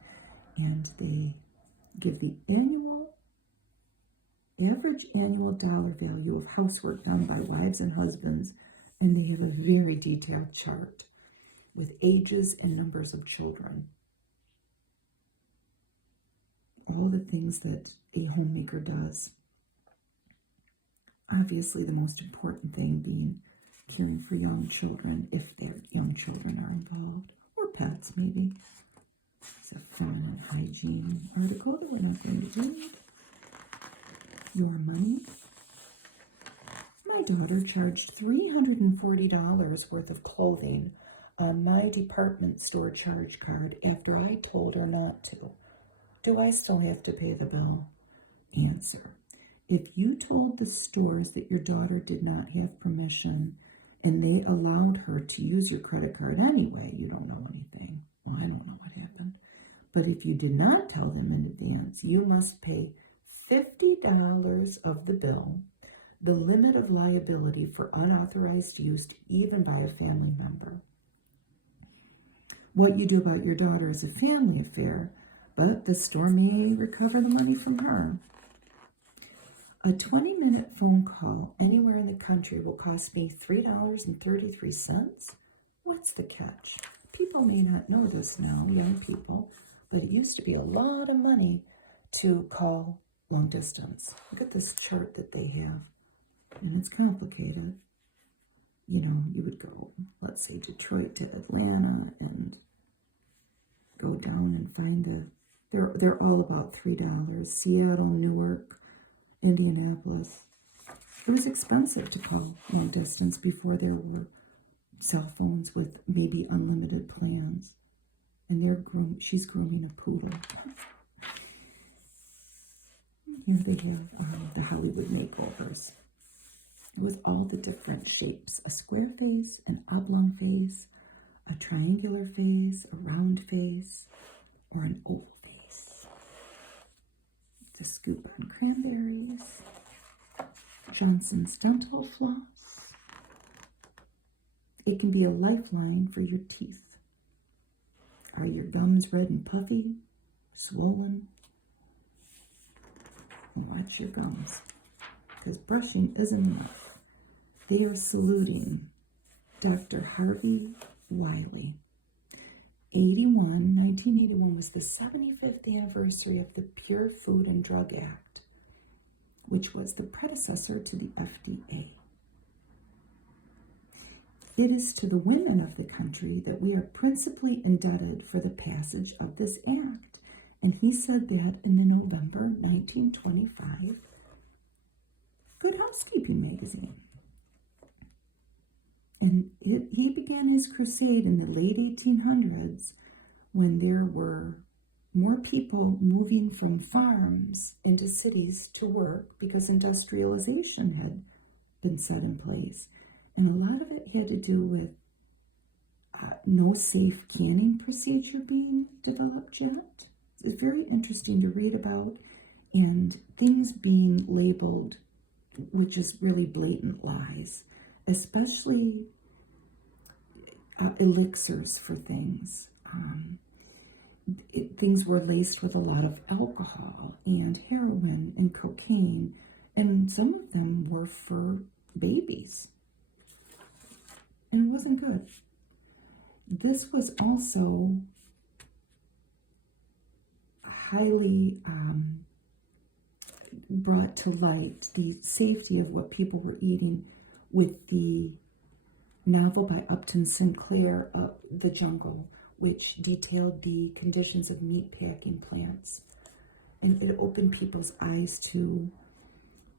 and they give the average annual dollar value of housework done by wives and husbands, and they have a very detailed chart with ages and numbers of children. All the things that a homemaker does. Obviously, the most important thing being caring for young children, if their young children are involved, or pets maybe. It's a feminine hygiene article that we're not going to read. Your money. My daughter charged $340 worth of clothing on my department store charge card after I told her not to. Do I still have to pay the bill? Answer. If you told the stores that your daughter did not have permission and they allowed her to use your credit card anyway, you don't know anything. Well, I don't know what happened. But if you did not tell them in advance, you must pay $50 of the bill, the limit of liability for unauthorized use even by a family member. What you do about your daughter is a family affair, but the store may recover the money from her. A 20-minute phone call anywhere in the country will cost me $3.33. What's the catch? People may not know this now, young people, but it used to be a lot of money to call long distance. Look at this chart that they have, and it's complicated. You know, you would go, let's say, Detroit to Atlanta and go down and find they're all about $3. Seattle, Newark, Indianapolis. It was expensive to call long distance before there were cell phones with maybe unlimited plans. And she's grooming a poodle. Here they have the Hollywood makeovers. It was all the different shapes. A square face, an oblong face, a triangular face, a round face, or an oval face. The scoop on cranberries. Johnson's dental floss. It can be a lifeline for your teeth. Are your gums red and puffy, swollen? Watch your gums, because brushing isn't enough. They are saluting Dr. Harvey Wiley. 1981 was the 75th anniversary of the Pure Food and Drug Act, which was the predecessor to the FDA. It is to the women of the country that we are principally indebted for the passage of this act. And he said that in the November 1925 Good Housekeeping magazine. And he began his crusade in the late 1800s when there were more people moving from farms into cities to work because industrialization had been set in place. And a lot of it had to do with no safe canning procedure being developed yet. It's very interesting to read about, and things being labeled, which is really blatant lies, especially elixirs for things. Things were laced with a lot of alcohol and heroin and cocaine, and some of them were for babies. And it wasn't good. This was also highly brought to light, the safety of what people were eating, with the novel by Upton Sinclair, The Jungle, which detailed the conditions of meat packing plants. And it opened people's eyes to,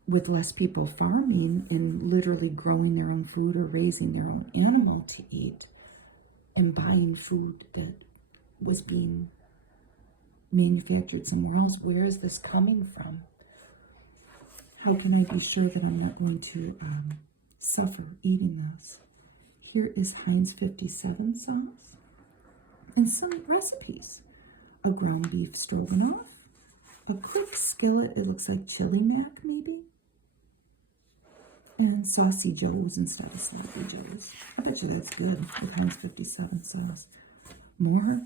with less people farming and literally growing their own food or raising their own animal to eat, and buying food that was being manufactured somewhere else. Where is this coming from? How can I be sure that I'm not going to suffer eating this? Here is Heinz 57 sauce and some recipes. A ground beef stroganoff, a quick skillet, it looks like chili mac maybe, and Saucy Joe's instead of Sloppy Joe's. I bet you that's good with Heinz 57 sauce. More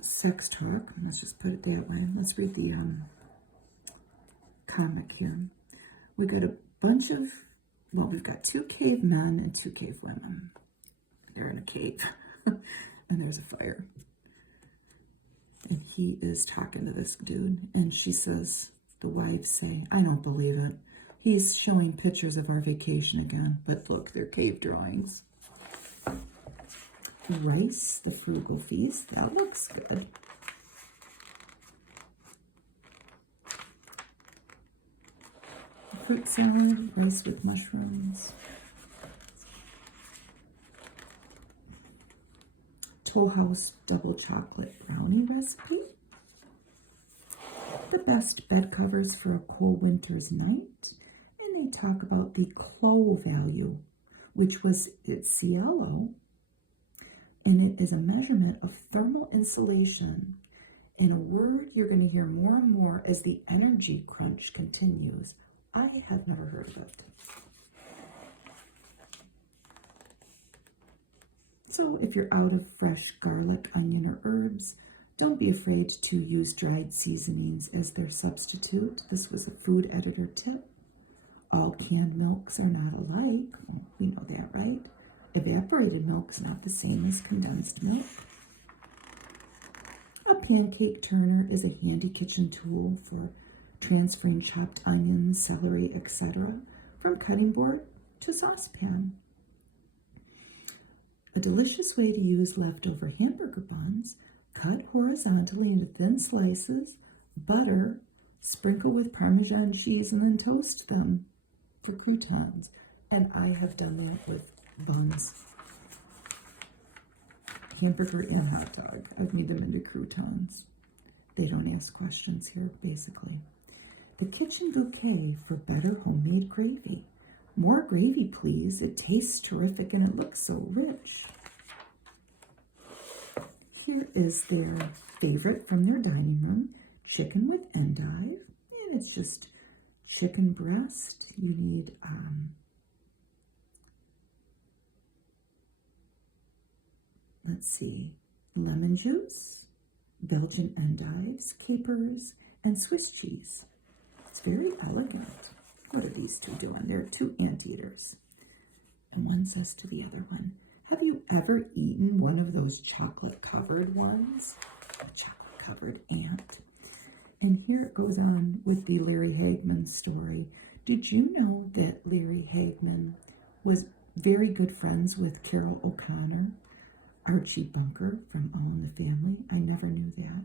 sex talk. Let's just put it that way. Let's read the comic here. We got a bunch of, we've got 2 cavemen and 2 cave women. They're in a cave, and there's a fire. And he is talking to this dude, and she says, the wives say, I don't believe it. He's showing pictures of our vacation again, but look, they're cave drawings. Rice, the frugal feast, that looks good. Fruit salad, rice with mushrooms. Toll House double chocolate brownie recipe. The best bed covers for a cold winter's night. And they talk about the CLO value, which was its CLO. And it is a measurement of thermal insulation. And a word you're going to hear more and more as the energy crunch continues. I have never heard of it. So if you're out of fresh garlic, onion, or herbs, don't be afraid to use dried seasonings as their substitute. This was a food editor tip. All canned milks are not alike. Well, we know that, right? Evaporated milk is not the same as condensed milk. A pancake turner is a handy kitchen tool for transferring chopped onions, celery, etc. from cutting board to saucepan. A delicious way to use leftover hamburger buns, cut horizontally into thin slices, butter, sprinkle with Parmesan cheese, and then toast them for croutons. And I have done that with buns. Hamburger and hot dog. I've made them into croutons. They don't ask questions here, basically. The kitchen bouquet for better homemade gravy. More gravy, please. It tastes terrific and it looks so rich. Here is their favorite from their dining room, chicken with endive. And it's just chicken breast. You need let's see, lemon juice, Belgian endives, capers, and Swiss cheese. It's very elegant. What are these two doing? They're two anteaters. And one says to the other one, have you ever eaten one of those chocolate-covered ones? A chocolate-covered ant. And here it goes on with the Larry Hagman story. Did you know that Larry Hagman was very good friends with Carol O'Connor, Archie Bunker from All in the Family? I never knew that.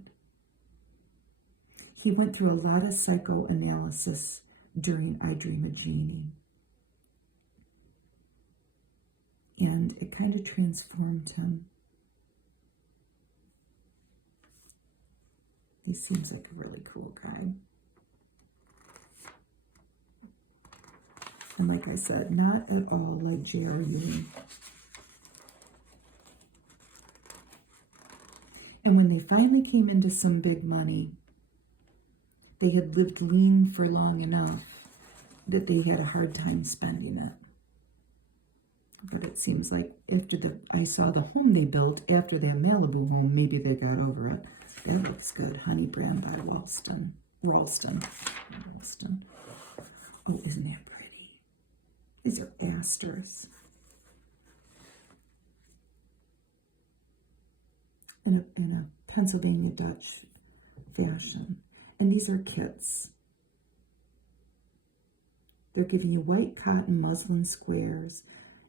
He went through a lot of psychoanalysis during I Dream of Jeannie. And it kind of transformed him. He seems like a really cool guy. And like I said, not at all like J.R. Ewing. And when they finally came into some big money, they had lived lean for long enough that they had a hard time spending it. But it seems like after I saw the home they built after that Malibu home, maybe they got over it. That looks good. Honey Brand by Ralston. Oh, isn't that pretty? These are asters. In a Pennsylvania Dutch fashion. And these are kits. They're giving you white cotton muslin squares,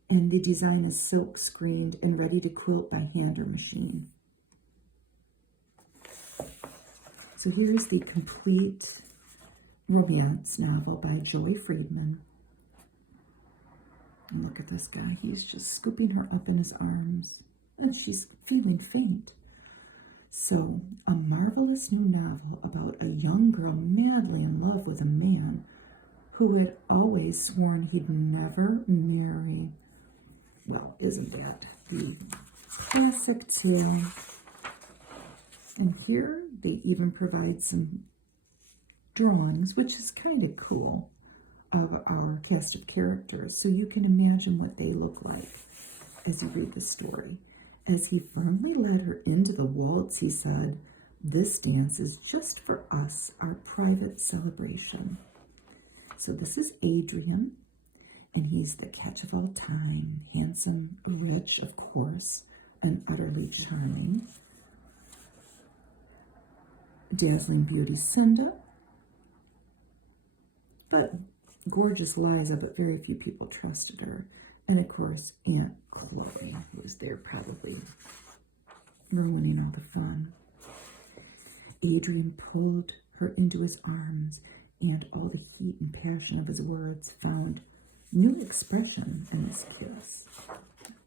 and the design is silk screened and ready to quilt by hand or machine. So here's the complete romance novel by Joy Friedman. And look at this guy. He's just scooping her up in his arms, and she's feeling faint. So, a marvelous new novel about a young girl madly in love with a man who had always sworn he'd never marry. Well, isn't that the classic tale? And here they even provide some drawings, which is kind of cool, of our cast of characters. So you can imagine what they look like as you read the story. As he firmly led her into the waltz, he said, "This dance is just for us, our private celebration." So this is Adrian, and he's the catch of all time, handsome, rich, of course, and utterly charming. Dazzling beauty Cinda. But gorgeous Liza, but very few people trusted her. And of course, Aunt Chloe was there probably ruining all the fun. Adrian pulled her into his arms, and all the heat and passion of his words found new expression in his kiss.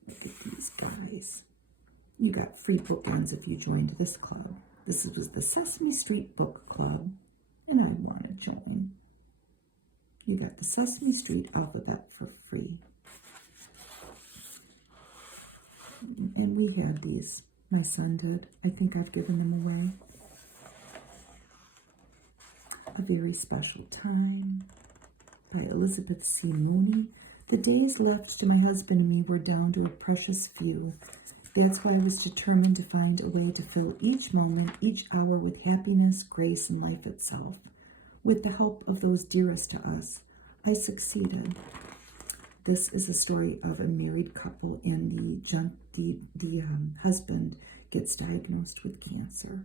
Look at these guys. You got free bookends if you joined this club. This was the Sesame Street Book Club, and I want to join. You got the Sesame Street alphabet for free. And we had these. My son did. I think I've given them away. A Very Special Time by Elizabeth C. Mooney. The days left to my husband and me were down to a precious few. That's why I was determined to find a way to fill each moment, each hour with happiness, grace, and life itself. With the help of those dearest to us, I succeeded. This is a story of a married couple, and the husband gets diagnosed with cancer.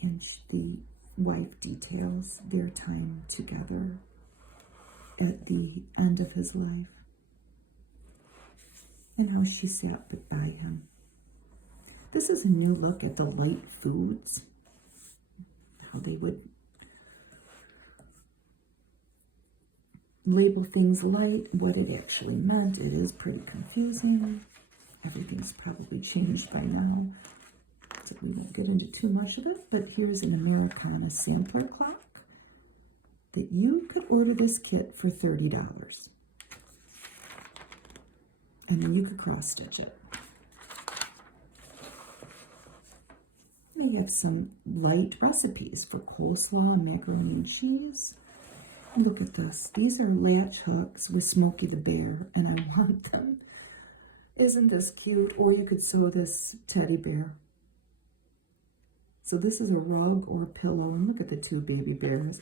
And the wife details their time together at the end of his life, and how she sat by him. This is a new look at the light foods, how they would label things light, what it actually meant. It is pretty confusing. Everything's probably changed by now, so we won't get into too much of it. But here's an Americana sampler clock that you could order this kit for $30. And then you could cross-stitch it. They have some light recipes for coleslaw and macaroni and cheese. Look at this. These are latch hooks with Smokey the Bear, and I want them. Isn't this cute? Or you could sew this teddy bear. So this is a rug or a pillow, and look at the two baby bears.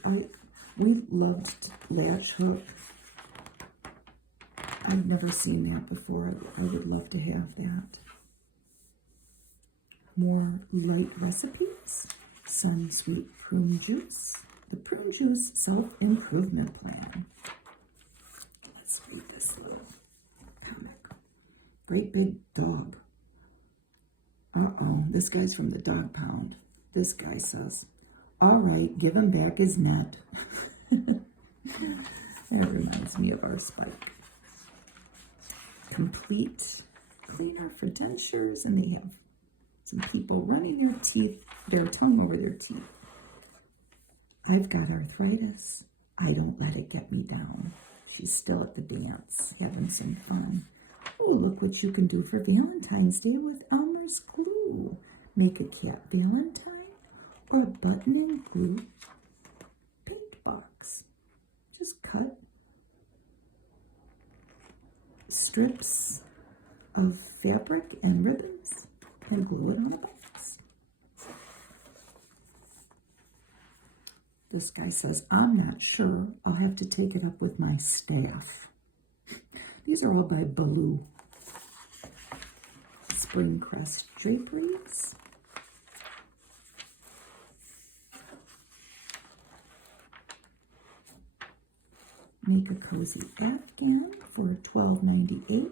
We loved latch hook. I've never seen that before. I would love to have that. More light recipes. Sun Sweet Prune Juice. The Prune Juice Self-Improvement Plan. Let's read this little comic. Great Big Dog. Uh-oh, this guy's from the dog pound. This guy says, all right, give him back his net. That reminds me of our Spike. Complete cleaner for dentures, and they have some people running their tongue over their teeth. I've got arthritis. I don't let it get me down. She's still at the dance, having some fun. Oh, look what you can do for Valentine's Day with Elmer's glue. Make a cat valentine or a button and glue paint box. Just cut strips of fabric and ribbons and glue it on a box. This guy says, I'm not sure. I'll have to take it up with my staff. These are all by Baloo. Spring Crest draperies. Make a cozy afghan for $12.98.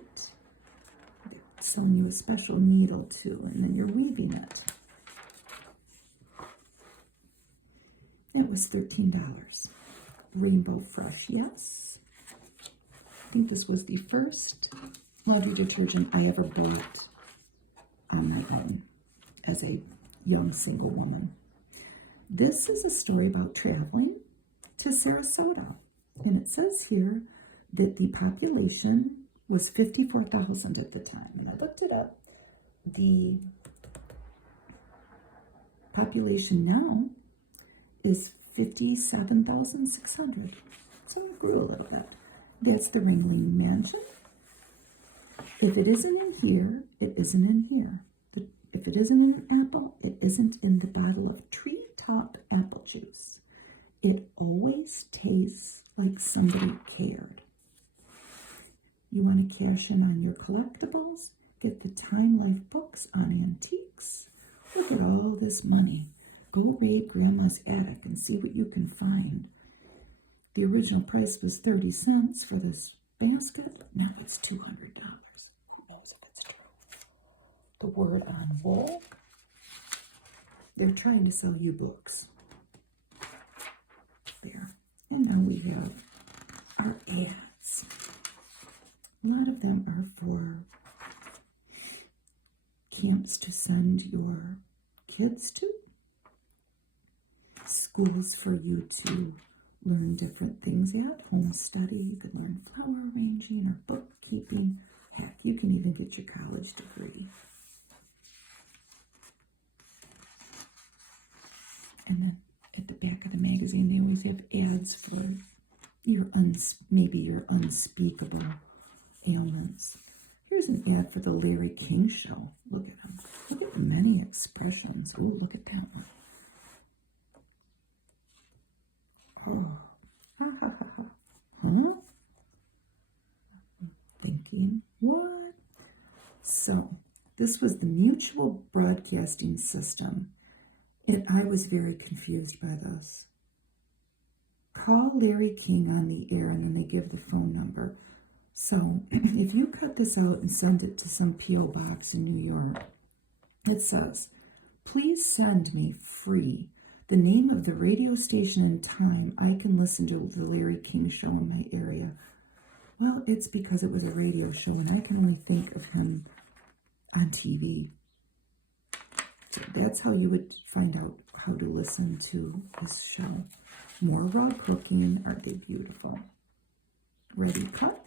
They're selling you a special needle too, and then you're weaving it. It was $13. Rainbow Fresh, yes. I think this was the first laundry detergent I ever bought on my own as a young single woman. This is a story about traveling to Sarasota. And it says here that the population was 54,000 at the time. And I looked it up. The population now is 57,600. So it grew a little bit. That's the Ringling Mansion. If it isn't in here, it isn't in here. If it isn't in an apple, it isn't in the bottle of treetop apple juice. It always tastes like somebody cared. You want to cash in on your collectibles? Get the Time Life books on antiques. Look at all this money. Go raid Grandma's attic and see what you can find. The original price was 30 cents for this basket. Now it's $200. Who knows if it's true? The word on wool. They're trying to sell you books. There. And now we have our ads. A lot of them are for camps to send your kids to. Schools for you to learn different things at. Home study. You could learn flower arranging or bookkeeping. Heck, you can even get your college degree. And then at the back of the magazine, they always have ads for maybe your unspeakable ailments. Here's an ad for the Larry King Show. Look at him. Look at the many expressions. Oh, look at that one. Oh, ha ha ha ha. Huh? Thinking, what? So, this was the Mutual Broadcasting System. And I was very confused by this. Call Larry King on the air, and then they give the phone number. So if you cut this out and send it to some P.O. box in New York, it says, please send me free the name of the radio station and time I can listen to the Larry King Show in my area. Well, it's because it was a radio show, and I can only think of him on TV. So that's how you would find out how to listen to this show. More raw cooking. Aren't they beautiful? Ready cut.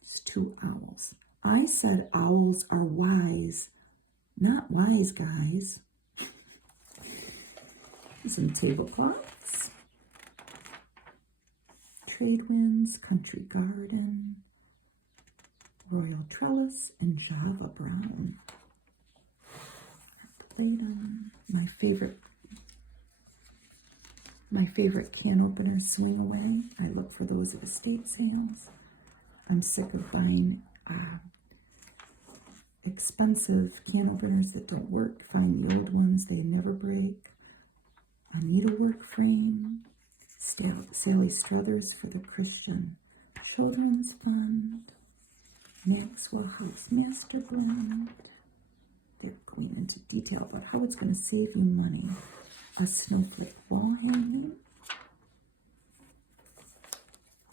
It's 2 owls. I said owls are wise, not wise guys. Some tablecloths. Trade winds, country garden. Royal Trellis and Java Brown. My favorite can opener, Swing Away. I look for those at estate sales. I'm sick of buying expensive can openers that don't work. Find the old ones, they never break. A needlework frame. Sally Struthers for the Christian Children's Fund. Maxwell House Master Blend. They're going into detail about how it's going to save you money. A snowflake wall hanging.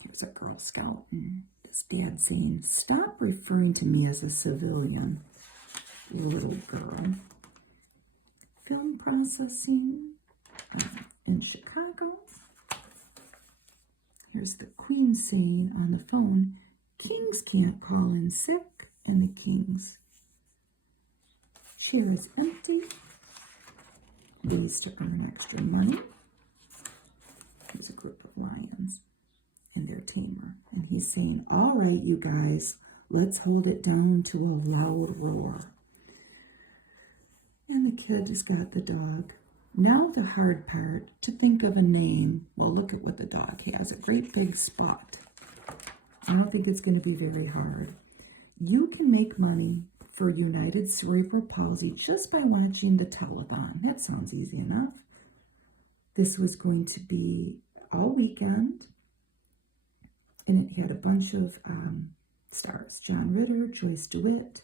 Here's a Girl Scout and his dad saying, stop referring to me as a civilian, little girl. Film processing in Chicago. Here's the Queen saying on the phone, kings can't call in sick, and the king's chair is empty. Ways to earn extra money. There's a group of lions and their tamer. And he's saying, all right, you guys, let's hold it down to a loud roar. And the kid has got the dog. Now the hard part, to think of a name. Well, look at what the dog has, a great big spot. I don't think it's going to be very hard. You can make money for United Cerebral Palsy just by watching the telethon. That sounds easy enough. This was going to be all weekend, and it had a bunch of stars. John Ritter, Joyce DeWitt,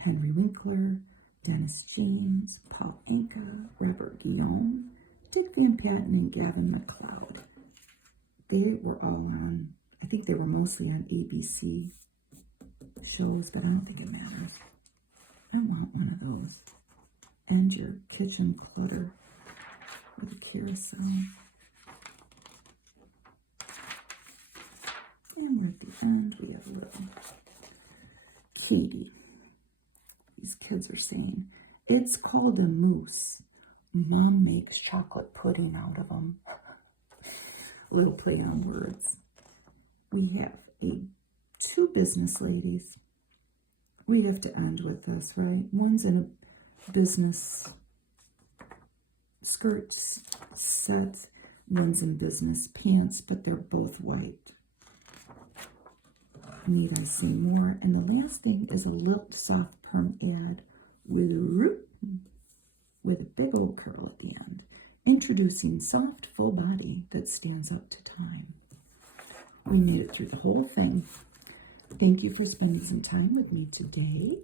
Henry Winkler, Dennis James, Paul Anka, Robert Guillaume, Dick Van Patten, and Gavin MacLeod. They were all on, I think they were mostly on ABC shows, but I don't think it matters. I want one of those. And your kitchen clutter with a carousel. And we're at the end. We have a little Katie. These kids are saying, it's called a mousse. Mom makes chocolate pudding out of them. A little play on words. We have 2 business ladies. We have to end with this, right? One's in a business skirt set. One's in business pants, but they're both white. Need I say more? And the last thing is a Lilt soft perm ad with a big old curl at the end. Introducing soft, full body that stands up to time. We made it through the whole thing. Thank you for spending some time with me today.